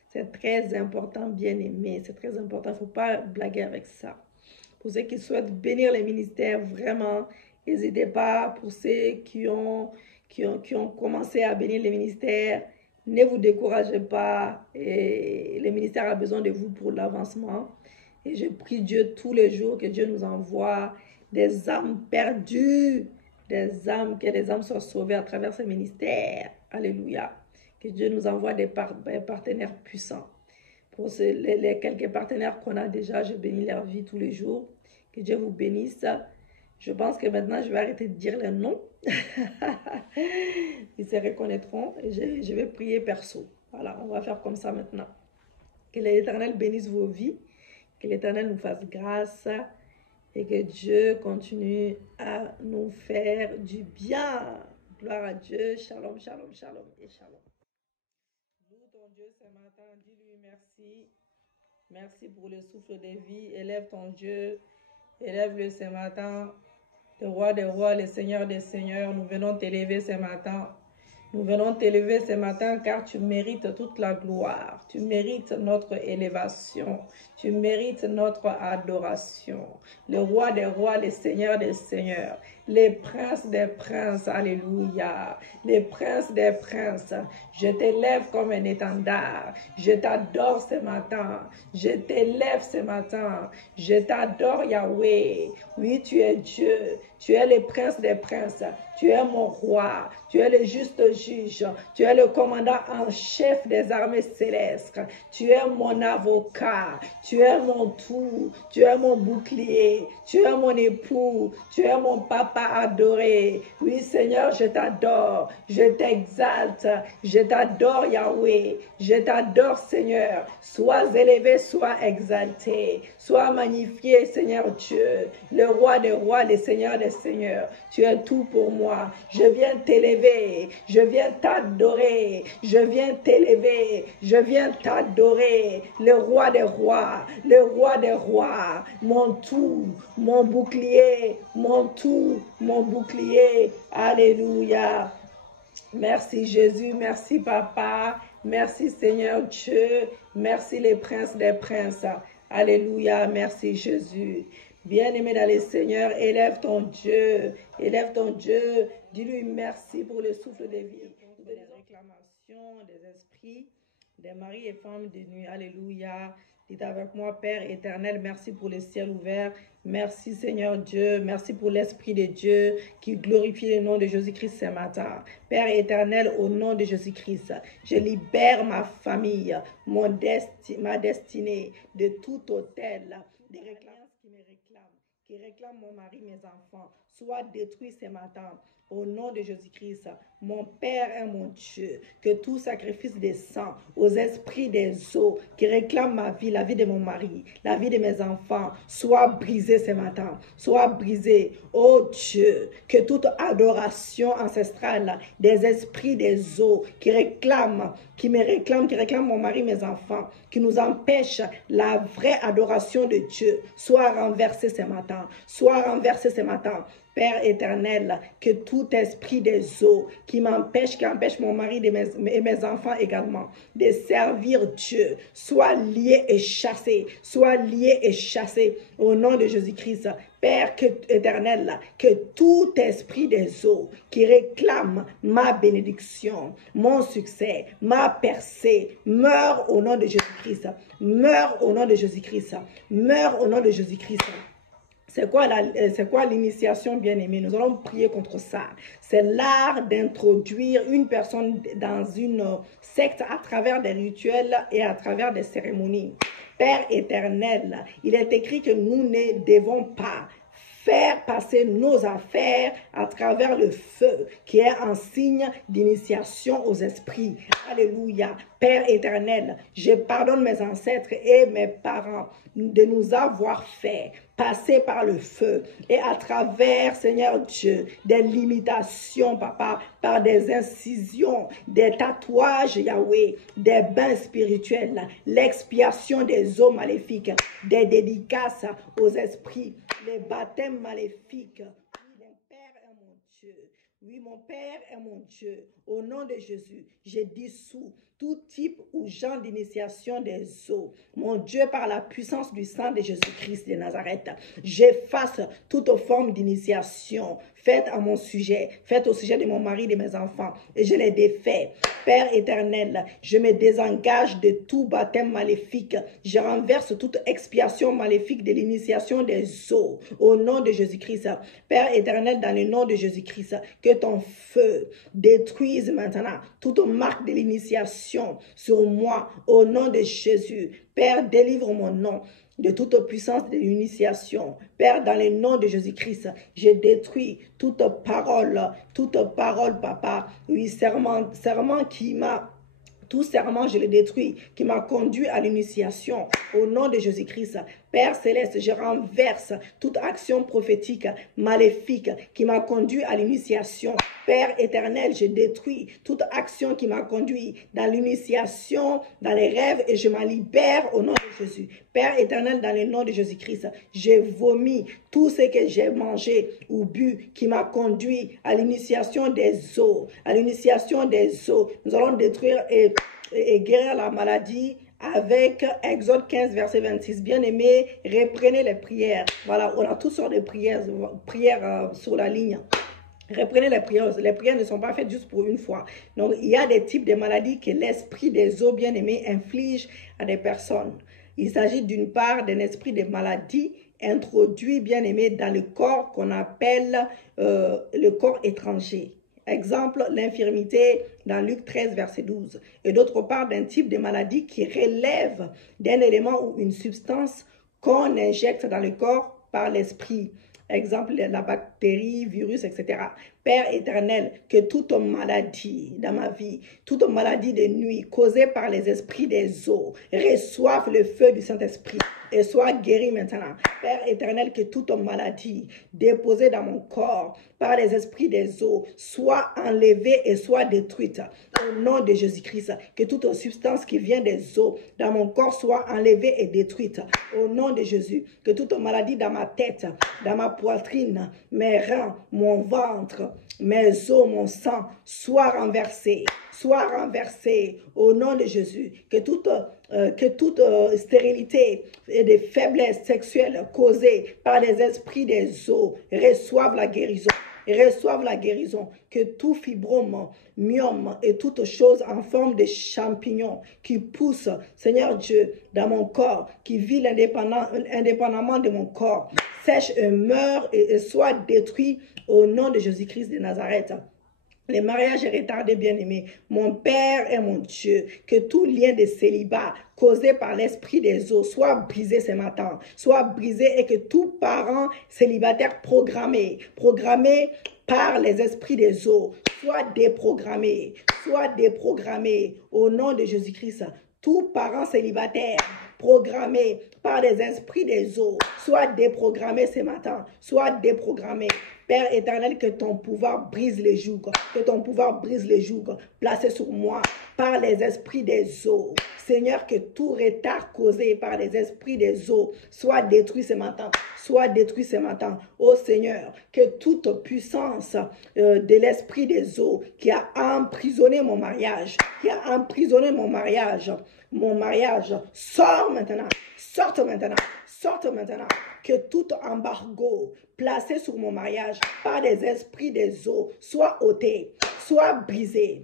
C'est très important, bien aimé. C'est très important. Il ne faut pas blaguer avec ça. Pour ceux qui souhaitent bénir les ministères, vraiment, n'hésitez pas. Pour ceux qui ont commencé à bénir les ministères, ne vous découragez pas. Et le ministère a besoin de vous pour l'avancement. Et je prie Dieu tous les jours que Dieu nous envoie des âmes perdues, que les âmes soient sauvées à travers ce ministère. Alléluia. Que Dieu nous envoie des partenaires puissants. Pour les quelques partenaires qu'on a déjà, je bénis leur vie tous les jours. Que Dieu vous bénisse. Je pense que maintenant, je vais arrêter de dire les noms. Ils se reconnaîtront et je vais prier perso. Voilà, on va faire comme ça maintenant. Que l'Éternel bénisse vos vies. Que l'Éternel nous fasse grâce. Et que Dieu continue à nous faire du bien. Gloire à Dieu. Shalom, shalom, shalom et shalom. Loue ton Dieu ce matin. Dis-lui merci. Merci pour le souffle de vie. Élève ton Dieu. Élève-le ce matin. Le roi des rois, le Seigneur des seigneurs, nous venons t'élever ce matin. Nous venons t'élever ce matin car tu mérites toute la gloire. Tu mérites notre élévation. Tu mérites notre adoration. Le roi des rois, le Seigneur des seigneurs. Les princes des princes, alléluia. Les princes des princes, je t'élève comme un étendard. Je t'adore ce matin. Je t'élève ce matin. Je t'adore, Yahweh. Oui, tu es Dieu. Tu es le prince des princes. Tu es mon roi. Tu es le juste juge. Tu es le commandant en chef des armées célestes. Tu es mon avocat. Tu es mon tout. Tu es mon bouclier. Tu es mon époux. Tu es mon papa adoré. Oui, Seigneur, je t'adore. Je t'exalte. Je t'adore, Yahweh. Je t'adore, Seigneur. Sois élevé, sois exalté. Sois magnifié, Seigneur Dieu. le roi des rois, le seigneur des seigneurs. Tu es tout pour moi. Je viens t'élever, je viens t'adorer, je viens t'élever, je viens t'adorer. Le roi des rois, le roi des rois, mon tout, mon bouclier, mon tout, mon bouclier. Alléluia. Merci Jésus, merci Papa, merci Seigneur Dieu, merci les princes des princes. Alléluia, merci Jésus. Bien-aimé dans le Seigneur, élève ton Dieu, dis-lui merci pour le souffle de vie, pour les réclamations des esprits, des maris et femmes de nuit. Alléluia. Dites avec moi, Père éternel, merci pour le ciel ouvert. Merci Seigneur Dieu, merci pour l'Esprit de Dieu qui glorifie le nom de Jésus-Christ ce matin. Père éternel, au nom de Jésus-Christ, je libère ma famille, ma destinée de tout autel, des réclamations qui réclament mon mari, mes enfants, soit détruits ce matin. Au nom de Jésus-Christ, mon Père et mon Dieu, que tout sacrifice des sangs aux esprits des eaux qui réclament ma vie, la vie de mon mari, la vie de mes enfants, soit brisé ce matin, soit brisé. Oh Dieu, que toute adoration ancestrale des esprits des eaux qui réclament mon mari, mes enfants, qui nous empêche la vraie adoration de Dieu, soit renversée ce matin, soit renversée ce matin. Père éternel, que tout esprit des eaux qui empêche mon mari et mes enfants également de servir Dieu, soit lié et chassé, au nom de Jésus-Christ. Père éternel, que tout esprit des eaux qui réclame ma bénédiction, mon succès, ma percée, meurt au nom de Jésus-Christ. Meurt au nom de Jésus-Christ. Meurt au nom de Jésus-Christ. C'est quoi l'initiation, bien-aimée? Nous allons prier contre ça. C'est l'art d'introduire une personne dans une secte à travers des rituels et à travers des cérémonies. Père éternel, il est écrit que nous ne devons pas faire passer nos affaires à travers le feu, qui est un signe d'initiation aux esprits. Alléluia. Père éternel, je pardonne mes ancêtres et mes parents de nous avoir fait passer par le feu et à travers, Seigneur Dieu, des limitations, Papa, par des incisions, des tatouages, Yahweh, des bains spirituels, l'expiation des eaux maléfiques, des dédicaces aux esprits, les baptêmes maléfiques. Oui, mon Père est mon Dieu. Oui, mon Père est mon Dieu. Au nom de Jésus, je dissous tout type ou genre d'initiation des eaux. Mon Dieu, par la puissance du sang de Jésus-Christ de Nazareth, j'efface toute forme d'initiation faite à mon sujet, faite au sujet de mon mari, de mes enfants, et je les défais. Père éternel, je me désengage de tout baptême maléfique. Je renverse toute expiation maléfique de l'initiation des eaux. Au nom de Jésus-Christ, Père éternel, dans le nom de Jésus-Christ, que ton feu détruise maintenant toute marque de l'initiation sur moi. Au nom de Jésus, Père, délivre mon nom de toute puissance de l'initiation. Père, dans le nom de Jésus-Christ, je détruis toute parole, Papa. Oui, tout serment, je le détruis, qui m'a conduit à l'initiation. Au nom de Jésus-Christ, Père céleste, je renverse toute action prophétique maléfique qui m'a conduit à l'initiation. Père éternel, je détruis toute action qui m'a conduit dans l'initiation, dans les rêves, et je m'en libère au nom de Jésus. Père éternel, dans le nom de Jésus-Christ, j'ai vomi tout ce que j'ai mangé ou bu qui m'a conduit à l'initiation des eaux. À l'initiation des eaux, nous allons détruire et guérir la maladie avec Exode 15, verset 26. Bien-aimés, reprenez les prières. Voilà, on a toutes sortes de prières sur la ligne. Reprenez les prières. Les prières ne sont pas faites juste pour une fois. Donc, il y a des types de maladies que l'esprit des eaux, bien-aimés, inflige à des personnes. Il s'agit d'une part d'un esprit de maladie introduit, bien-aimé, dans le corps qu'on appelle le corps étranger. Exemple, l'infirmité dans Luc 13, verset 12. Et d'autre part, d'un type de maladie qui relève d'un élément ou une substance qu'on injecte dans le corps par l'esprit. Exemple, la bactérie, virus, etc. Père éternel, que toute maladie dans ma vie, toute maladie de nuit causée par les esprits des eaux, reçoive le feu du Saint-Esprit. et sois guéri maintenant. Père éternel, que toute maladie déposée dans mon corps par les esprits des eaux soit enlevée et soit détruite. Au nom de Jésus-Christ, que toute substance qui vient des eaux dans mon corps soit enlevée et détruite. Au nom de Jésus, que toute maladie dans ma tête, dans ma poitrine, mes reins, mon ventre, mes os, mon sang, soit renversé. Soit renversé au nom de Jésus. Que toute stérilité et des faiblesses sexuelles causées par les esprits des eaux reçoivent la guérison. Reçoivent la guérison. Que tout fibrome, myome et toute chose en forme de champignon qui pousse, Seigneur Dieu, dans mon corps, qui vit indépendamment de mon corps, sèche et meurt et soit détruit au nom de Jésus-Christ de Nazareth. Les mariages retardés, bien-aimés, mon Père et mon Dieu, que tout lien de célibat causé par l'esprit des eaux soit brisé ce matin, soit brisé et que tout parent célibataire programmé par les esprits des eaux soit déprogrammé au nom de Jésus-Christ. Tout parent célibataire programmé par les esprits des eaux soit déprogrammé ce matin, soit déprogrammé. Père éternel, que ton pouvoir brise les jougs, placés sur moi par les esprits des eaux. Seigneur, que tout retard causé par les esprits des eaux soit détruit ce matin, Ô Seigneur, que toute puissance de l'esprit des eaux qui a emprisonné mon mariage, sorte maintenant. Que tout embargo placé sur mon mariage par des esprits des eaux soit ôté, soit brisé.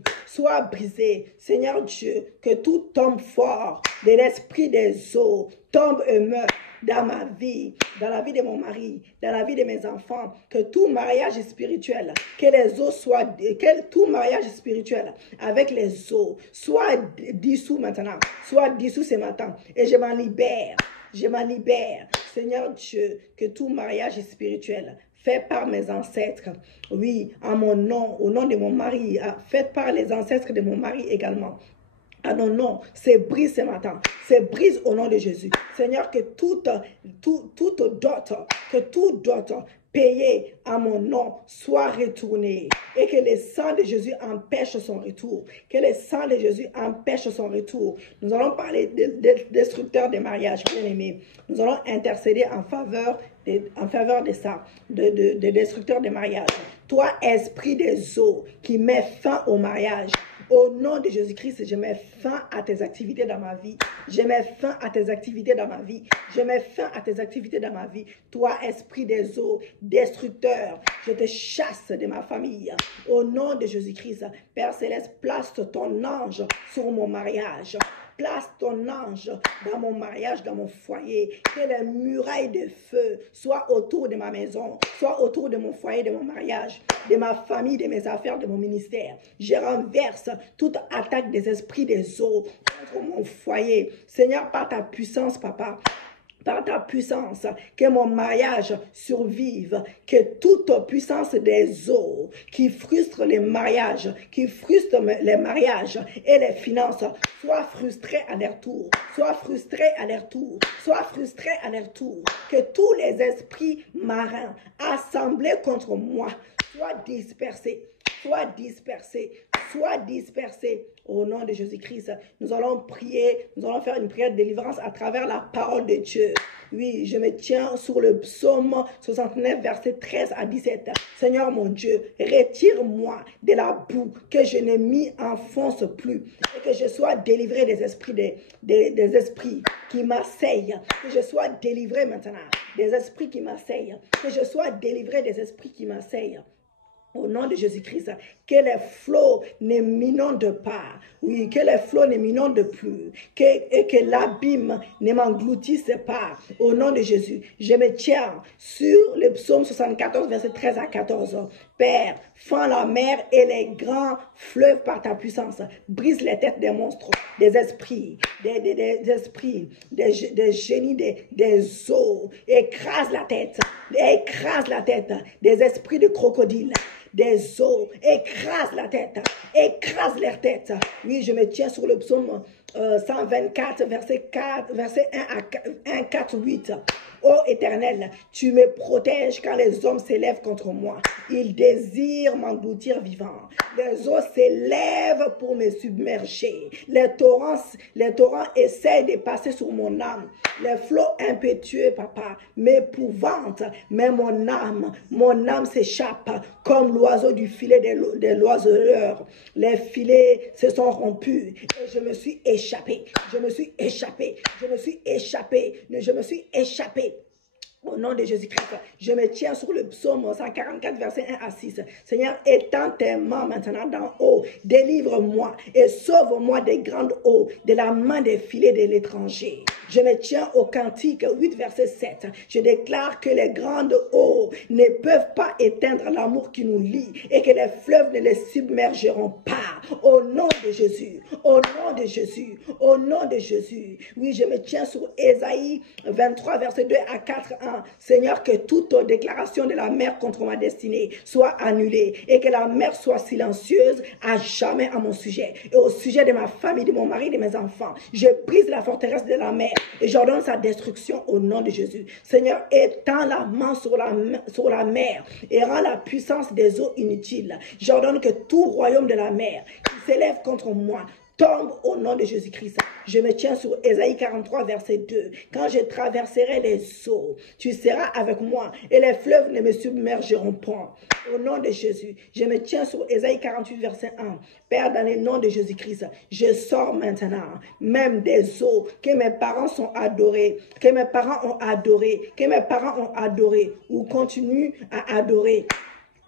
Seigneur Dieu, que tout tombe fort de l'esprit des eaux tombe et meurt dans ma vie, dans la vie de mon mari, dans la vie de mes enfants, que tout mariage spirituel, tout mariage spirituel avec les eaux soit dissous maintenant, soit dissous ce matin, et je m'en libère, Seigneur Dieu, que tout mariage spirituel fait par mes ancêtres, oui, en mon nom, au nom de mon mari, fait par les ancêtres de mon mari également. À nos noms, c'est brise ce matin, c'est brise au nom de Jésus. Seigneur, que toute dot payé à mon nom soit retourné et que le sang de Jésus empêche son retour. Nous allons parler des destructeurs des mariages, bien-aimés. Nous allons intercéder en faveur de ça, de destructeurs des mariages. Toi, esprit des eaux qui met fin au mariage, au nom de Jésus-Christ, je mets fin à tes activités dans ma vie. Toi, esprit des eaux, destructeur, je te chasse de ma famille. Au nom de Jésus-Christ, Père Céleste, place ton ange sur mon mariage. Place ton ange dans mon mariage, dans mon foyer. Que les murailles de feu soient autour de ma maison, soient autour de mon foyer, de mon mariage, de ma famille, de mes affaires, de mon ministère. Je renverse toute attaque des esprits des eaux contre mon foyer. Seigneur, par ta puissance, Papa, par ta puissance, que mon mariage survive, que toute puissance des eaux qui frustrent les mariages, et les finances soit frustrée à leur tour, que tous les esprits marins assemblés contre moi soient dispersés. Au nom de Jésus-Christ, nous allons prier, nous allons faire une prière de délivrance à travers la parole de Dieu. Oui, je me tiens sur le psaume 69, verset 13 à 17. Seigneur mon Dieu, retire-moi de la boue que je n'ai mis enfonce plus et que je sois délivré des esprits, des esprits qui m'assaillent. Que je sois délivré maintenant des esprits qui m'assaillent. Que je sois délivré des esprits qui m'assaillent. Au nom de Jésus-Christ, que les flots ne m'inondent pas. Oui, que les flots ne m'inondent plus. Et que l'abîme ne m'engloutisse pas. Au nom de Jésus, je me tiens sur le psaume 74, verset 13 à 14. Père, fends la mer et les grands fleuves par ta puissance. Brise les têtes des monstres, des esprits, des génies, des eaux. Écrase la tête des esprits de crocodile. Des eaux, écrase la tête, écrase leur tête. Oui, je me tiens sur le psaume 124, verset 4, verset 1, 4, 8. Ô Éternel, tu me protèges quand les hommes s'élèvent contre moi. Ils désirent m'engloutir vivant. Les eaux s'élèvent pour me submerger. Les torrents essaient de passer sur mon âme. Les flots impétueux, papa, m'épouvantent. Mais mon âme s'échappe comme l'oiseau du filet des loiseleurs. Les filets se sont rompus et je me suis échappé. Je me suis échappé. Je me suis échappé. Je me suis échappé. Au nom de Jésus-Christ, je me tiens sur le psaume 144, verset 1 à 6. Seigneur, étends tes mains maintenant d'en haut. Délivre-moi et sauve-moi des grandes eaux, de la main des filets de l'étranger. Je me tiens au Cantique 8, verset 7. Je déclare que les grandes eaux ne peuvent pas éteindre l'amour qui nous lie et que les fleuves ne les submergeront pas. Au nom de Jésus, au nom de Jésus, au nom de Jésus. Oui, je me tiens sur Ésaïe 23, verset 2 à 4, 1. Seigneur, que toute déclaration de la mer contre ma destinée soit annulée et que la mer soit silencieuse à jamais à mon sujet et au sujet de ma famille, de mon mari, de mes enfants. Je brise la forteresse de la mer et j'ordonne sa destruction au nom de Jésus. Seigneur, étends la main sur la mer et rends la puissance des eaux inutiles. J'ordonne que tout royaume de la mer qui s'élève contre moi tombe au nom de Jésus-Christ. Je me tiens sur Ésaïe 43, verset 2. Quand je traverserai les eaux, tu seras avec moi et les fleuves ne me submergeront pas. Au nom de Jésus, je me tiens sur Ésaïe 48, verset 1. Père, dans le nom de Jésus-Christ, je sors maintenant, même des eaux que mes parents sont adorés, que mes parents ont adoré, que mes parents ont adoré ou continuent à adorer.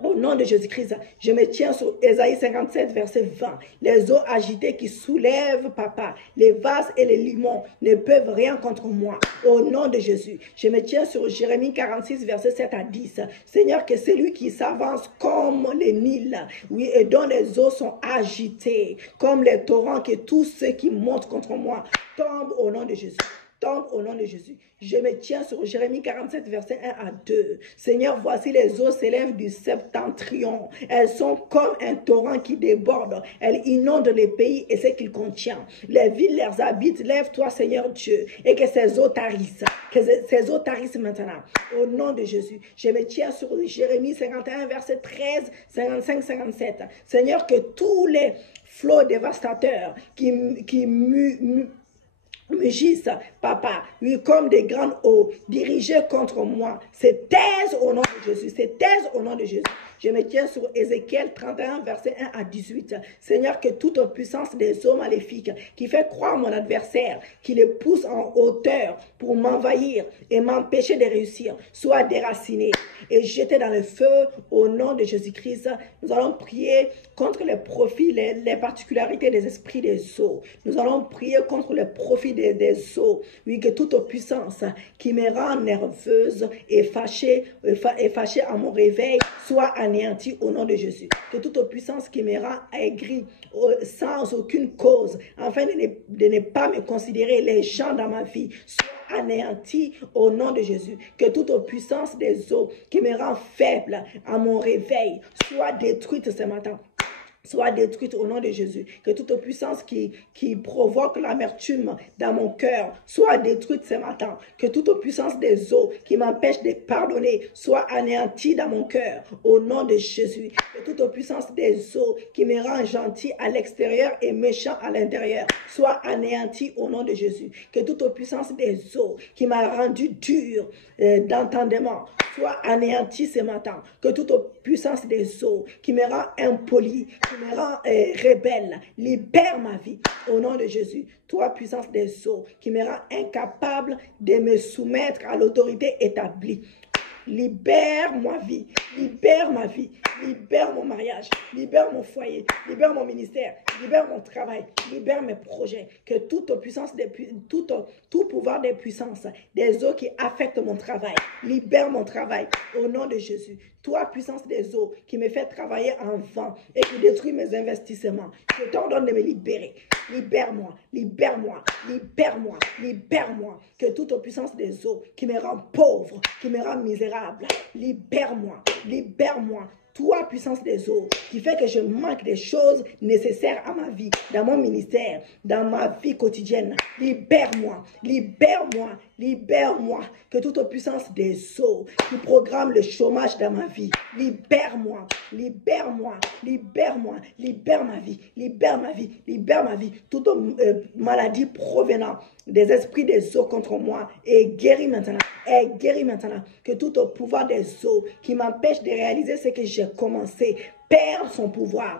Au nom de Jésus-Christ, je me tiens sur Ésaïe 57, verset 20. Les eaux agitées qui soulèvent, papa, les vases et les limons ne peuvent rien contre moi. Au nom de Jésus, je me tiens sur Jérémie 46, verset 7 à 10. Seigneur, que celui qui s'avance comme les Nils, oui, et dont les eaux sont agitées, comme les torrents, que tous ceux qui montent contre moi tombent au nom de Jésus. Tombe au nom de Jésus. Je me tiens sur Jérémie 47, verset 1 à 2. Seigneur, voici les eaux s'élèvent du septentrion. Elles sont comme un torrent qui déborde. Elles inondent les pays et ce qu'il contient. Les villes les habitent. Lève-toi, Seigneur Dieu, et que ces eaux tarissent. Que ces eaux tarissent maintenant. Au nom de Jésus. Je me tiens sur Jérémie 51, verset 13, 55, 57. Seigneur, que tous les flots dévastateurs qui mugissent, papa, oui, comme des grandes eaux dirigées contre moi, se taisent au nom de Jésus, se taisent au nom de Jésus. Je me tiens sur Ézéchiel 31, verset 1 à 18. Seigneur, que toute puissance des eaux maléfiques qui fait croire mon adversaire, qui le pousse en hauteur pour m'envahir et m'empêcher de réussir, soit déracinée et jetée dans le feu au nom de Jésus-Christ. Nous allons prier contre les profits, les particularités des esprits des eaux. Nous allons prier contre les profits des eaux. Oui, que toute puissance qui me rend nerveuse et fâchée à mon réveil soit anéantie au nom de Jésus. Que toute puissance qui me rend aigri sans aucune cause, afin de ne pas me considérer les gens dans ma vie, soit anéantie au nom de Jésus. Que toute puissance des eaux qui me rend faible à mon réveil soit détruite ce matin. Soit détruite au nom de Jésus. Que toute puissance qui provoque l'amertume dans mon cœur soit détruite ce matin. Que toute puissance des eaux qui m'empêche de pardonner soit anéantie dans mon cœur au nom de Jésus. Que toute puissance des eaux qui me rend gentil à l'extérieur et méchant à l'intérieur soit anéantie au nom de Jésus. Que toute puissance des eaux qui m'a rendu dur d'entendement soit anéantie ce matin. Que toute puissance des eaux qui me rend impoli, qui me rend rebelle, libère ma vie au nom de Jésus. Toi, puissance des eaux qui me rend incapable de me soumettre à l'autorité établie. Libère ma vie, libère ma vie, libère mon mariage, libère mon foyer, libère mon ministère, libère mon travail, libère mes projets. Que toute puissance, tout pouvoir des puissances, des eaux qui affectent mon travail, libère mon travail au nom de Jésus. Toi, puissance des eaux qui me fait travailler en vain et qui détruit mes investissements, je t'ordonne de me libérer. Libère-moi, libère-moi, libère-moi, libère-moi. Que toute puissance des eaux qui me rend pauvre, qui me rend misérable, libère-moi, libère-moi. toi, puissance des eaux, qui fait que je manque des choses nécessaires à ma vie, dans mon ministère, dans ma vie quotidienne. Libère-moi, libère-moi, libère-moi. Que toute puissance des eaux qui programme le chômage dans ma vie, libère-moi, libère-moi, libère-moi, libère ma vie, libère ma vie, libère ma vie. Toute maladie provenant des esprits des eaux contre moi est guérie maintenant, est guérie maintenant. Que tout pouvoir des eaux qui m'empêche de réaliser ce que j'ai commencé perd son pouvoir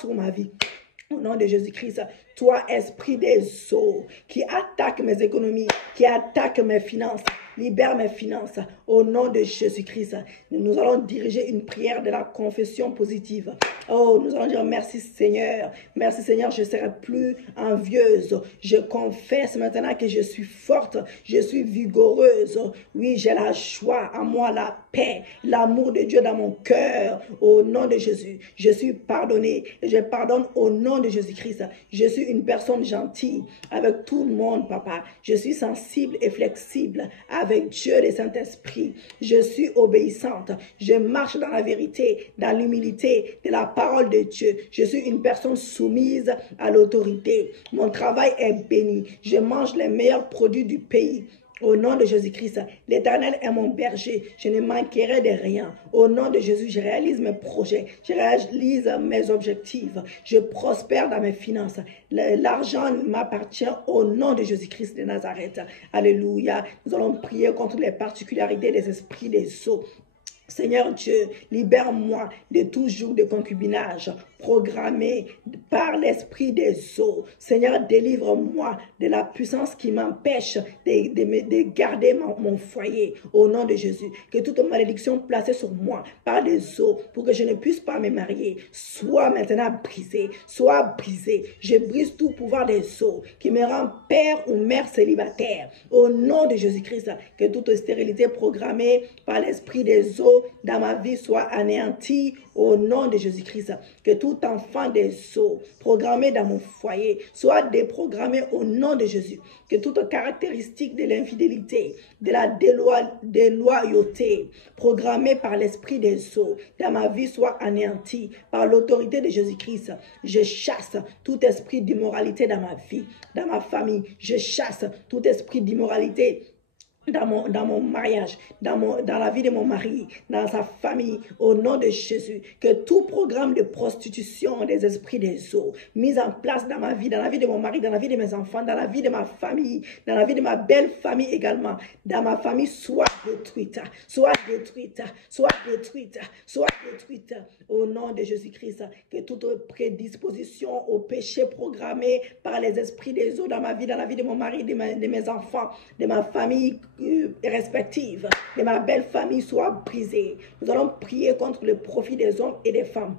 sur ma vie. Au nom de Jésus-Christ, toi, esprit des eaux qui attaque mes économies, qui attaque mes finances, libère mes finances. Au nom de Jésus-Christ, nous allons diriger une prière de la confession positive. Oh, nous allons dire merci Seigneur. Merci Seigneur, je ne serai plus envieuse. Je confesse maintenant que je suis forte, je suis vigoureuse. Oui, j'ai la joie en moi, la paix, l'amour de Dieu dans mon cœur. Au nom de Jésus, je suis pardonnée. Je pardonne au nom de Jésus-Christ. Je suis une personne gentille avec tout le monde, papa. Je suis sensible et flexible avec Dieu et Saint-Esprit. Je suis obéissante. Je marche dans la vérité, dans l'humilité de la parole de Dieu. Je suis une personne soumise à l'autorité. Mon travail est béni. Je mange les meilleurs produits du pays. Au nom de Jésus-Christ, l'Éternel est mon berger, je ne manquerai de rien. Au nom de Jésus, je réalise mes projets, je réalise mes objectifs, je prospère dans mes finances. L'argent m'appartient au nom de Jésus-Christ de Nazareth. Alléluia. Nous allons prier contre les particularités des esprits des eaux. Seigneur Dieu, libère-moi de tout joug de concubinage programmé par l'esprit des eaux. Seigneur, délivre-moi de la puissance qui m'empêche de garder mon foyer au nom de Jésus. Que toute malédiction placée sur moi par les eaux pour que je ne puisse pas me marier soit maintenant brisée, soit brisée. Je brise tout pouvoir des eaux qui me rend père ou mère célibataire. Au nom de Jésus-Christ, que toute stérilité programmée par l'esprit des eaux dans ma vie soit anéantie au nom de Jésus-Christ. Que tout enfant des eaux programmé dans mon foyer soit déprogrammé au nom de Jésus. Que toute caractéristique de l'infidélité, de la déloyauté programmée par l'esprit des eaux dans ma vie soit anéantie par l'autorité de Jésus-Christ. Je chasse tout esprit d'immoralité dans ma vie, dans ma famille. Je chasse tout esprit d'immoralité dans mon mariage, dans la vie de mon mari, dans sa famille, au nom de Jésus. Que tout programme de prostitution des esprits des eaux mis en place dans ma vie, dans la vie de mon mari, dans la vie de mes enfants, dans la vie de ma famille, dans la vie de ma belle famille également, dans ma famille, soit détruite, soit détruite, soit détruite, soit détruite, au nom de Jésus-Christ. Que toute prédisposition au péché programmé par les esprits des eaux dans ma vie, dans la vie de mon mari, de mes enfants, de ma famille respective, de ma belle famille soit brisée. Nous allons prier contre le profit des hommes et des femmes.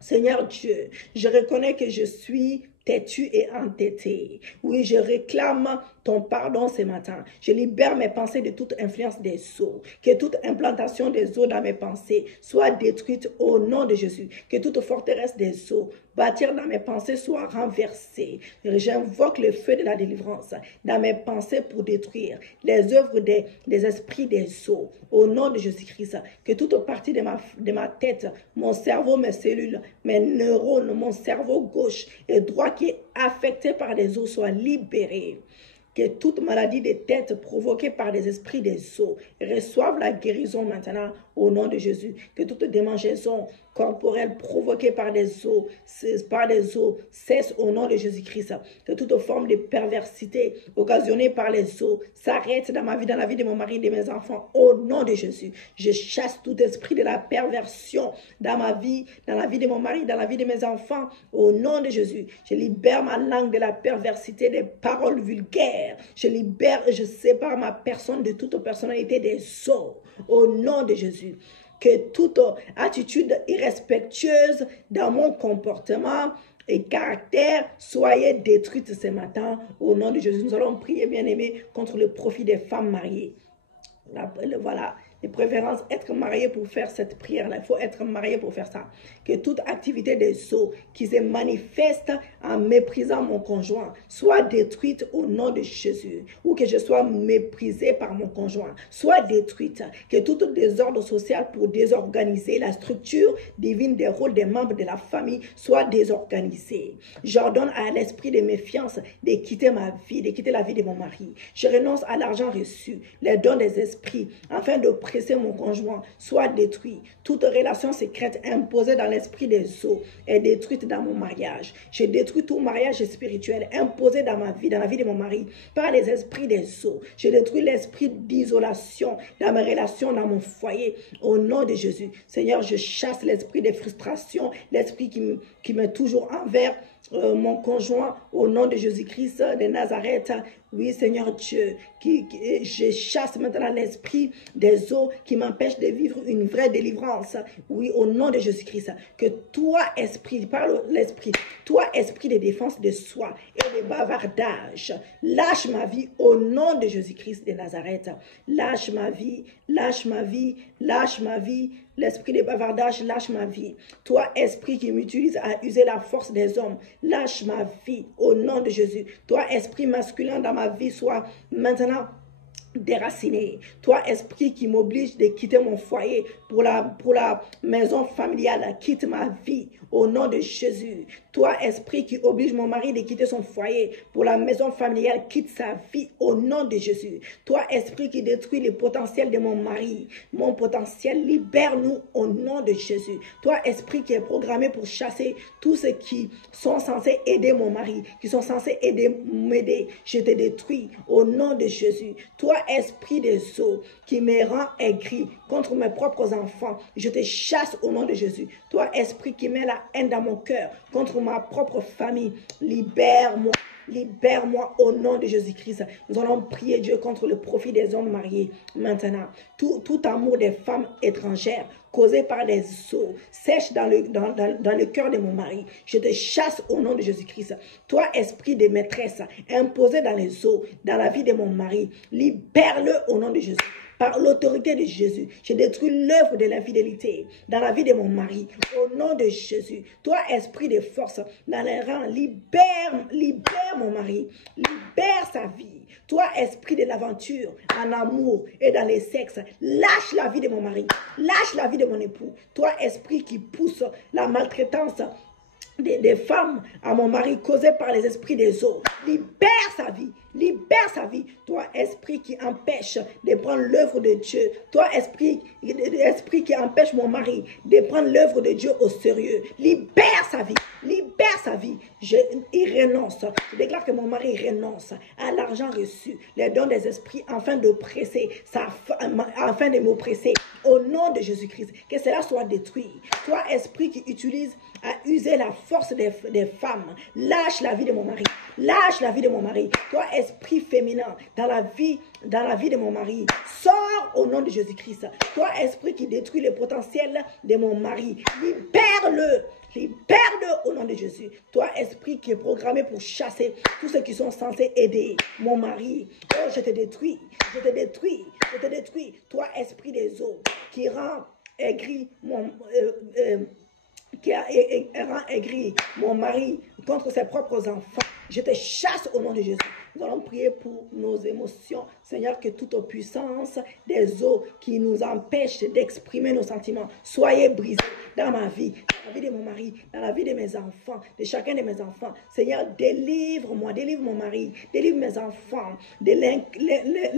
Seigneur Dieu, je reconnais que je suis têtu et entêté. Oui, je réclame ton pardon ce matin. Je libère mes pensées de toute influence des eaux. Que toute implantation des eaux dans mes pensées soit détruite au nom de Jésus. Que toute forteresse des eaux bâtir dans mes pensées soit renversée. J'invoque le feu de la délivrance dans mes pensées pour détruire les œuvres des esprits des eaux. Au nom de Jésus-Christ, que toute partie de ma tête, mon cerveau, mes cellules, mes neurones, mon cerveau gauche et droit qui est affecté par des eaux soit libéré. Que toute maladie de tête provoquée par des esprits des eaux reçoive la guérison maintenant au nom de Jésus. Que toute démangeaison corporelle provoquée par des eaux cesse au nom de Jésus-Christ. Que toute forme de perversité occasionnée par les eaux s'arrête dans ma vie, dans la vie de mon mari, de mes enfants, au nom de Jésus. Je chasse tout esprit de la perversion dans ma vie, dans la vie de mon mari, dans la vie de mes enfants, au nom de Jésus. Je libère ma langue de la perversité des paroles vulgaires. Je libère et je sépare ma personne de toute personnalité des eaux, au nom de Jésus. Que toute attitude irrespectueuse dans mon comportement et caractère soyez détruite ce matin au nom de Jésus. Nous allons prier, bien-aimés, contre le profit des femmes mariées. Voilà, de préférence être marié pour faire cette prière-là. Il faut être marié pour faire ça. Que toute activité des eaux qui se manifeste en méprisant mon conjoint soit détruite au nom de Jésus. Ou que je sois méprisé par mon conjoint, soit détruite. Que tout désordre social pour désorganiser la structure divine des rôles des membres de la famille soit désorganisé. J'ordonne à l'esprit de méfiance de quitter ma vie, de quitter la vie de mon mari. Je renonce à l'argent reçu, les dons des esprits, afin d'oppresser mon conjoint, soit détruit. Toute relation secrète imposée dans l'esprit des eaux est détruite dans mon mariage. Je détruis tout mariage spirituel imposé dans ma vie, dans la vie de mon mari, par les esprits des eaux. Je détruis l'esprit d'isolation dans mes relations, dans mon foyer, au nom de Jésus. Seigneur, je chasse l'esprit de frustration, l'esprit qui m'est toujours envers mon conjoint, au nom de Jésus-Christ de Nazareth. Oui, Seigneur Dieu, je chasse maintenant l'esprit des eaux qui m'empêche de vivre une vraie délivrance. Oui, au nom de Jésus-Christ, que toi, esprit, parle l'esprit, toi, esprit de défense de soi et de bavardage, lâche ma vie au nom de Jésus-Christ de Nazareth. Lâche ma vie, lâche ma vie, lâche ma vie. L'esprit de bavardage, lâche ma vie. Toi, esprit qui m'utilise à user la force des hommes, lâche ma vie au nom de Jésus. Toi, esprit masculin dans ma vie, sois maintenant déraciné. Toi, esprit qui m'oblige de quitter mon foyer pour la maison familiale, quitte ma vie au nom de Jésus. Toi, esprit qui oblige mon mari de quitter son foyer pour la maison familiale, quitte sa vie au nom de Jésus. Toi, esprit qui détruit le potentiel de mon mari, mon potentiel, libère-nous au nom de Jésus. Toi, esprit qui est programmé pour chasser tous ceux qui sont censés aider mon mari, qui sont censés m'aider, je te détruis au nom de Jésus. Toi, esprit des eaux qui me rend aigri contre mes propres enfants, je te chasse au nom de Jésus. Toi, esprit qui met la haine dans mon cœur contre ma propre famille, libère-moi. Libère-moi au nom de Jésus-Christ. Nous allons prier Dieu contre le profit des hommes mariés. Maintenant, tout amour des femmes étrangères causé par des eaux sèche dans le cœur de mon mari. Je te chasse au nom de Jésus-Christ. Toi, esprit de maîtresse, imposé dans les eaux, dans la vie de mon mari, libère-le au nom de Jésus. Par l'autorité de Jésus, je détruis l'œuvre de l'infidélité dans la vie de mon mari. Au nom de Jésus, toi, esprit de force, dans les rangs, libère mon mari, libère sa vie. Toi, esprit de l'aventure, en amour et dans les sexes, lâche la vie de mon mari, lâche la vie de mon époux. Toi, esprit qui pousse la maltraitance des femmes à mon mari causée par les esprits des eaux, libère sa vie. Libère sa vie. Toi, esprit qui empêche de prendre l'œuvre de Dieu. Toi, esprit qui empêche mon mari de prendre l'œuvre de Dieu au sérieux. Libère sa vie. Libère sa vie. Il renonce. Je déclare que mon mari renonce à l'argent reçu, les dons des esprits, afin d'oppresser, afin de m'oppresser. Au nom de Jésus-Christ, que cela soit détruit. Toi, esprit qui utilise à user la force des femmes, lâche la vie de mon mari. Lâche la vie de mon mari. Toi, esprit féminin, dans la vie de mon mari, sors au nom de Jésus-Christ. Toi, esprit qui détruit le potentiel de mon mari, libère-le. Libère-le au nom de Jésus. Toi, esprit qui est programmé pour chasser tous ceux qui sont censés aider mon mari. Oh, je te détruis. Je te détruis. Je te détruis. Toi, esprit des eaux qui rend aigri rend aigri mon mari contre ses propres enfants. Je te chasse au nom de Jésus. Nous allons prier pour nos émotions. Seigneur, que toute puissance des eaux qui nous empêchent d'exprimer nos sentiments, soyez brisés dans ma vie, dans la vie de mon mari, dans la vie de mes enfants, de chacun de mes enfants. Seigneur, délivre-moi, délivre mon mari, délivre mes enfants de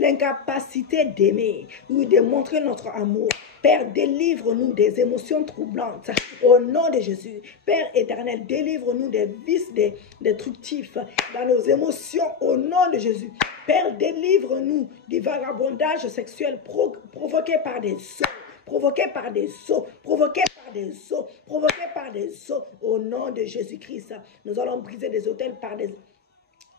l'incapacité d'aimer ou de montrer notre amour. Père, délivre-nous des émotions troublantes au nom de Jésus. Père éternel, délivre-nous des vices destructifs dans nos émotions au nom de Jésus. Père, délivre-nous du vagabondage sexuel provoqué par des eaux. Provoqué par des eaux, provoqué par des eaux, provoqué par des eaux, au nom de Jésus-Christ. Nous allons briser des autels par des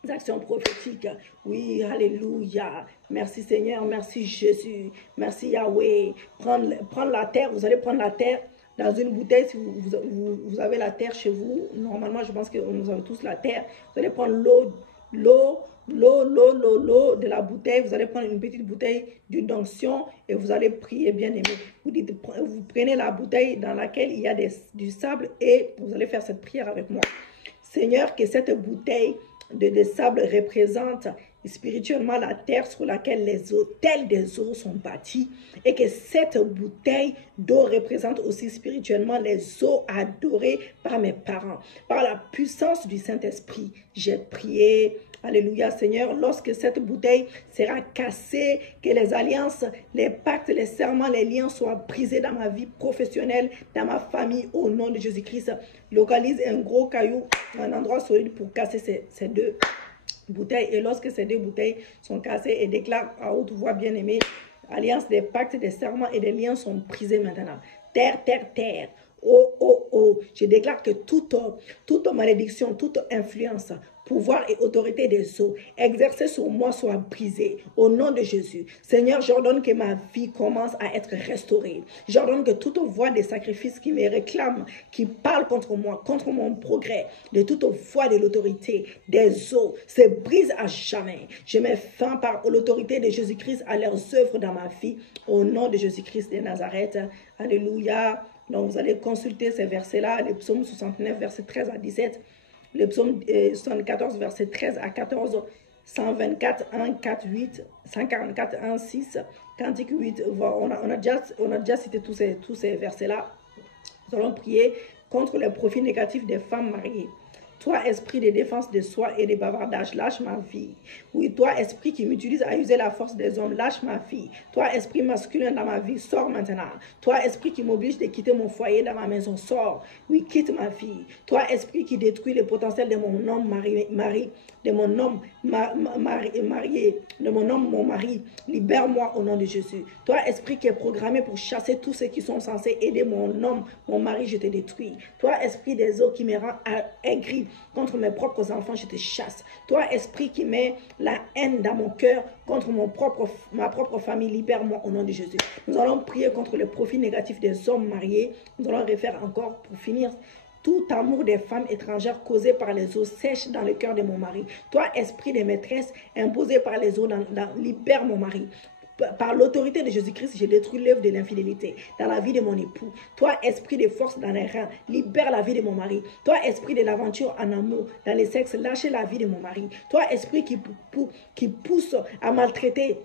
actions prophétiques. Oui, alléluia. Merci Seigneur, merci Jésus, merci Yahweh. Prendre la terre, vous allez prendre la terre dans une bouteille. Si vous avez la terre chez vous, normalement je pense que nous avons tous la terre. Vous allez prendre l'eau l'eau de la bouteille. Vous allez prendre une petite bouteille d'huile d'onction et vous allez prier, bien aimé. Vous prenez la bouteille dans laquelle il y a du sable et vous allez faire cette prière avec moi. Seigneur, que cette bouteille de sable représente spirituellement la terre sur laquelle les autels des eaux sont bâtis et que cette bouteille d'eau représente aussi spirituellement les eaux adorées par mes parents. Par la puissance du Saint-Esprit, j'ai prié. Alléluia, Seigneur, lorsque cette bouteille sera cassée, que les alliances, les pactes, les serments, les liens soient brisés dans ma vie professionnelle, dans ma famille, au nom de Jésus-Christ. Localise un gros caillou, un endroit solide pour casser ces deux bouteilles. Et lorsque ces deux bouteilles sont cassées et déclarent à haute voix, bien aimée, alliance des pactes, des serments et des liens sont brisés maintenant. Terre, terre, terre. Oh, oh, oh. Je déclare que toute malédiction, toute influence, pouvoir et autorité des eaux exercées sur moi soit brisée au nom de Jésus. Seigneur, j'ordonne que ma vie commence à être restaurée. J'ordonne que toute voix des sacrifices qui me réclament, qui parle contre moi, contre mon progrès, de toute voix de l'autorité des eaux se brise à jamais. Je mets fin par l'autorité de Jésus-Christ à leurs œuvres dans ma vie au nom de Jésus-Christ de Nazareth. Alléluia. Donc, vous allez consulter ces versets-là, le psaume 69, verset 13 à 17, le psaume 74, verset 13 à 14, 124, 1, 4, 8, 144, 1, 6, Cantique 8. On a déjà cité tous ces versets-là. Nous allons prier contre les profils négatifs des femmes mariées. Toi, esprit de défense de soi et de bavardage, lâche ma vie. Oui, toi, esprit qui m'utilise à user la force des hommes, lâche ma fille. Toi, esprit masculin dans ma vie, sors maintenant. Toi, esprit qui m'oblige de quitter mon foyer dans ma maison, sors. Oui, quitte ma fille. Toi, esprit qui détruit le potentiel de mon homme marié, de mon homme marié, de mon homme mon mari, libère-moi au nom de Jésus. Toi, esprit qui est programmé pour chasser tous ceux qui sont censés aider mon homme, mon mari, je te détruis. Toi, esprit des eaux qui me rend aigri contre mes propres enfants, je te chasse. Toi, esprit qui met la haine dans mon cœur contre ma propre famille, libère-moi au nom de Jésus. Nous allons prier contre le profil négatif des hommes mariés. Nous allons refaire encore pour finir. Tout amour des femmes étrangères causé par les eaux sèche dans le cœur de mon mari. Toi, esprit de maîtresse imposé par les eaux, libère mon mari. Par l'autorité de Jésus-Christ, je détruis l'œuvre de l'infidélité dans la vie de mon époux. Toi, esprit de force dans les reins, libère la vie de mon mari. Toi, esprit de l'aventure en amour dans les sexes, lâchez la vie de mon mari. Toi, esprit qui pousse à maltraiter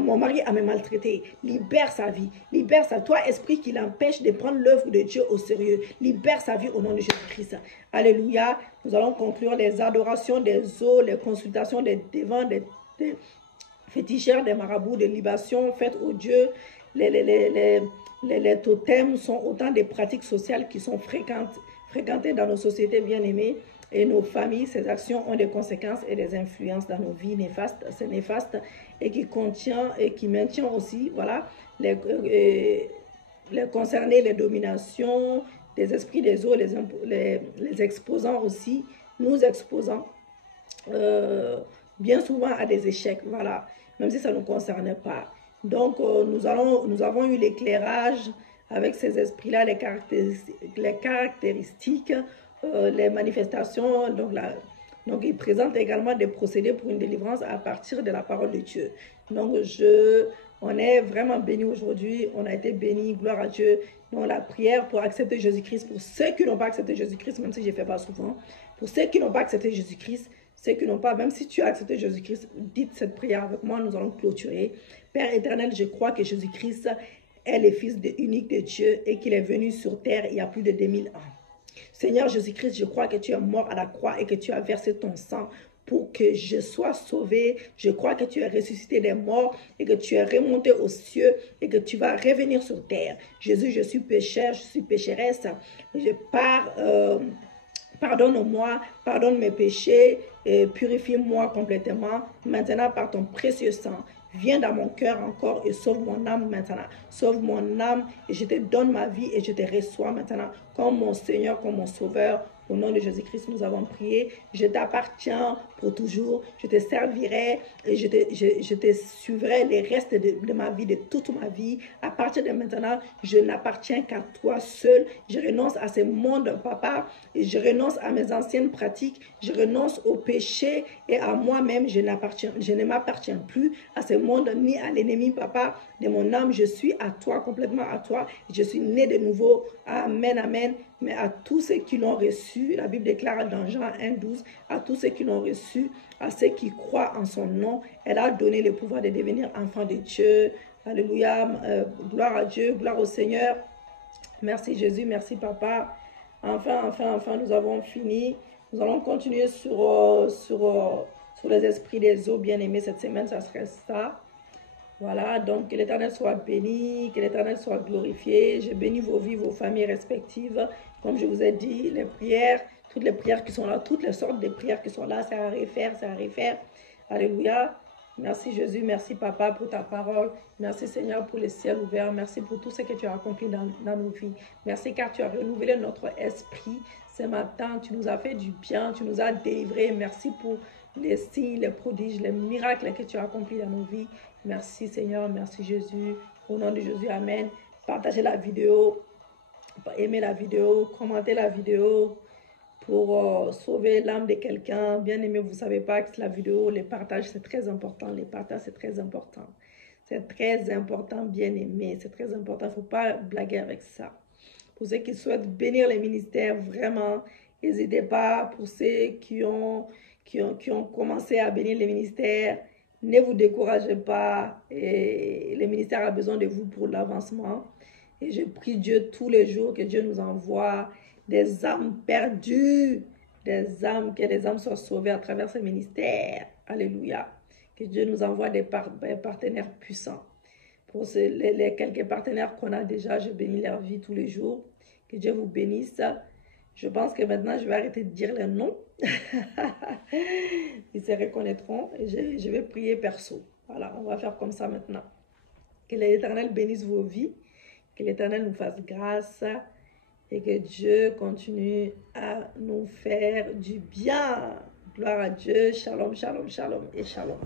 mon mari à me maltraiter, libère sa vie, libère sa. Toi, esprit qui l'empêche de prendre l'œuvre de Dieu au sérieux, libère sa vie au nom de Jésus-Christ. Alléluia. Nous allons conclure les adorations des eaux, les consultations des devants, des féticheurs, des marabouts, des libations faites aux dieux. Les totems sont autant de pratiques sociales qui sont fréquentées dans nos sociétés bien-aimées. Et nos familles, ces actions ont des conséquences et des influences dans nos vies néfastes. C'est néfaste et qui contient et qui maintient aussi, voilà, les concernés, les dominations des esprits des eaux, les exposants aussi, nous exposant bien souvent à des échecs, voilà, même si ça ne nous concernait pas. Donc, nous avons eu l'éclairage avec ces esprits-là, les caractéristiques, les manifestations. Donc, il présente également des procédés pour une délivrance à partir de la parole de Dieu. Donc, on est vraiment bénis aujourd'hui. On a été bénis, gloire à Dieu. Donc, la prière pour accepter Jésus-Christ, pour ceux qui n'ont pas accepté Jésus-Christ, même si je ne fais pas souvent, pour ceux qui n'ont pas accepté Jésus-Christ, ceux qui n'ont pas, même si tu as accepté Jésus-Christ, dites cette prière avec moi, nous allons clôturer. Père éternel, je crois que Jésus-Christ est le Fils unique de Dieu et qu'il est venu sur terre il y a plus de 2000 ans. Seigneur Jésus-Christ, je crois que tu es mort à la croix et que tu as versé ton sang pour que je sois sauvé. Je crois que tu es ressuscité des morts et que tu es remonté aux cieux et que tu vas revenir sur terre. Jésus, je suis pécheur, je suis pécheresse. Pardonne-moi, pardonne mes péchés et purifie-moi complètement. Maintenant, par ton précieux sang, viens dans mon cœur encore et sauve mon âme maintenant. Sauve mon âme et je te donne ma vie et je te reçois maintenant comme mon Seigneur, comme mon Sauveur. Au nom de Jésus-Christ, nous avons prié. Je t'appartiens pour toujours. Je te servirai et je te suivrai les restes de ma vie, de toute ma vie. À partir de maintenant, je n'appartiens qu'à toi seul. Je renonce à ce monde, papa. Et je renonce à mes anciennes pratiques. Je renonce au péché et à moi-même. Je ne m'appartiens plus à ce monde ni à l'ennemi, papa, de mon âme. Je suis à toi, complètement à toi. Je suis né de nouveau. Amen, amen. Mais à tous ceux qui l'ont reçu, la Bible déclare dans Jean 1,12, à tous ceux qui l'ont reçu, à ceux qui croient en son nom, elle a donné le pouvoir de devenir enfant de Dieu. Alléluia. Gloire à Dieu, gloire au Seigneur. Merci Jésus, merci papa. Enfin, nous avons fini. Nous allons continuer sur les esprits des eaux bien-aimés. Cette semaine, ça serait ça. Voilà, donc que l'Éternel soit béni, que l'Éternel soit glorifié. Je bénis vos vies, vos familles respectives. Comme je vous ai dit, les prières, toutes les prières qui sont là, toutes les sortes de prières qui sont là, c'est à refaire, c'est à refaire. Alléluia. Merci Jésus, merci Papa pour ta parole. Merci Seigneur pour le ciel ouvert. Merci pour tout ce que tu as accompli dans nos vies. Merci car tu as renouvelé notre esprit. Ce matin, tu nous as fait du bien, tu nous as délivrés. Merci pour les signes, les prodiges, les miracles que tu as accomplis dans nos vies. Merci Seigneur, merci Jésus. Au nom de Jésus, amen. Partagez la vidéo, aimez la vidéo, commentez la vidéo pour sauver l'âme de quelqu'un. Bien aimé, vous ne savez pas que la vidéo, les partages, c'est très important. Les partages, c'est très important. C'est très important, bien aimé. C'est très important. Il ne faut pas blaguer avec ça. Pour ceux qui souhaitent bénir les ministères, vraiment, n'hésitez pas. Pour ceux qui ont commencé à bénir les ministères, ne vous découragez pas. Et le ministère a besoin de vous pour l'avancement. Et je prie Dieu tous les jours que Dieu nous envoie des âmes perdues, des âmes, que les âmes soient sauvées à travers ce ministère. Alléluia. Que Dieu nous envoie des partenaires puissants. Pour les quelques partenaires qu'on a déjà, je bénis leur vie tous les jours. Que Dieu vous bénisse. Je pense que maintenant, je vais arrêter de dire les noms. Ils se reconnaîtront et je vais prier perso. Voilà, on va faire comme ça maintenant. Que l'Éternel bénisse vos vies. Que l'Éternel nous fasse grâce. Et que Dieu continue à nous faire du bien. Gloire à Dieu. Shalom, shalom, shalom et shalom.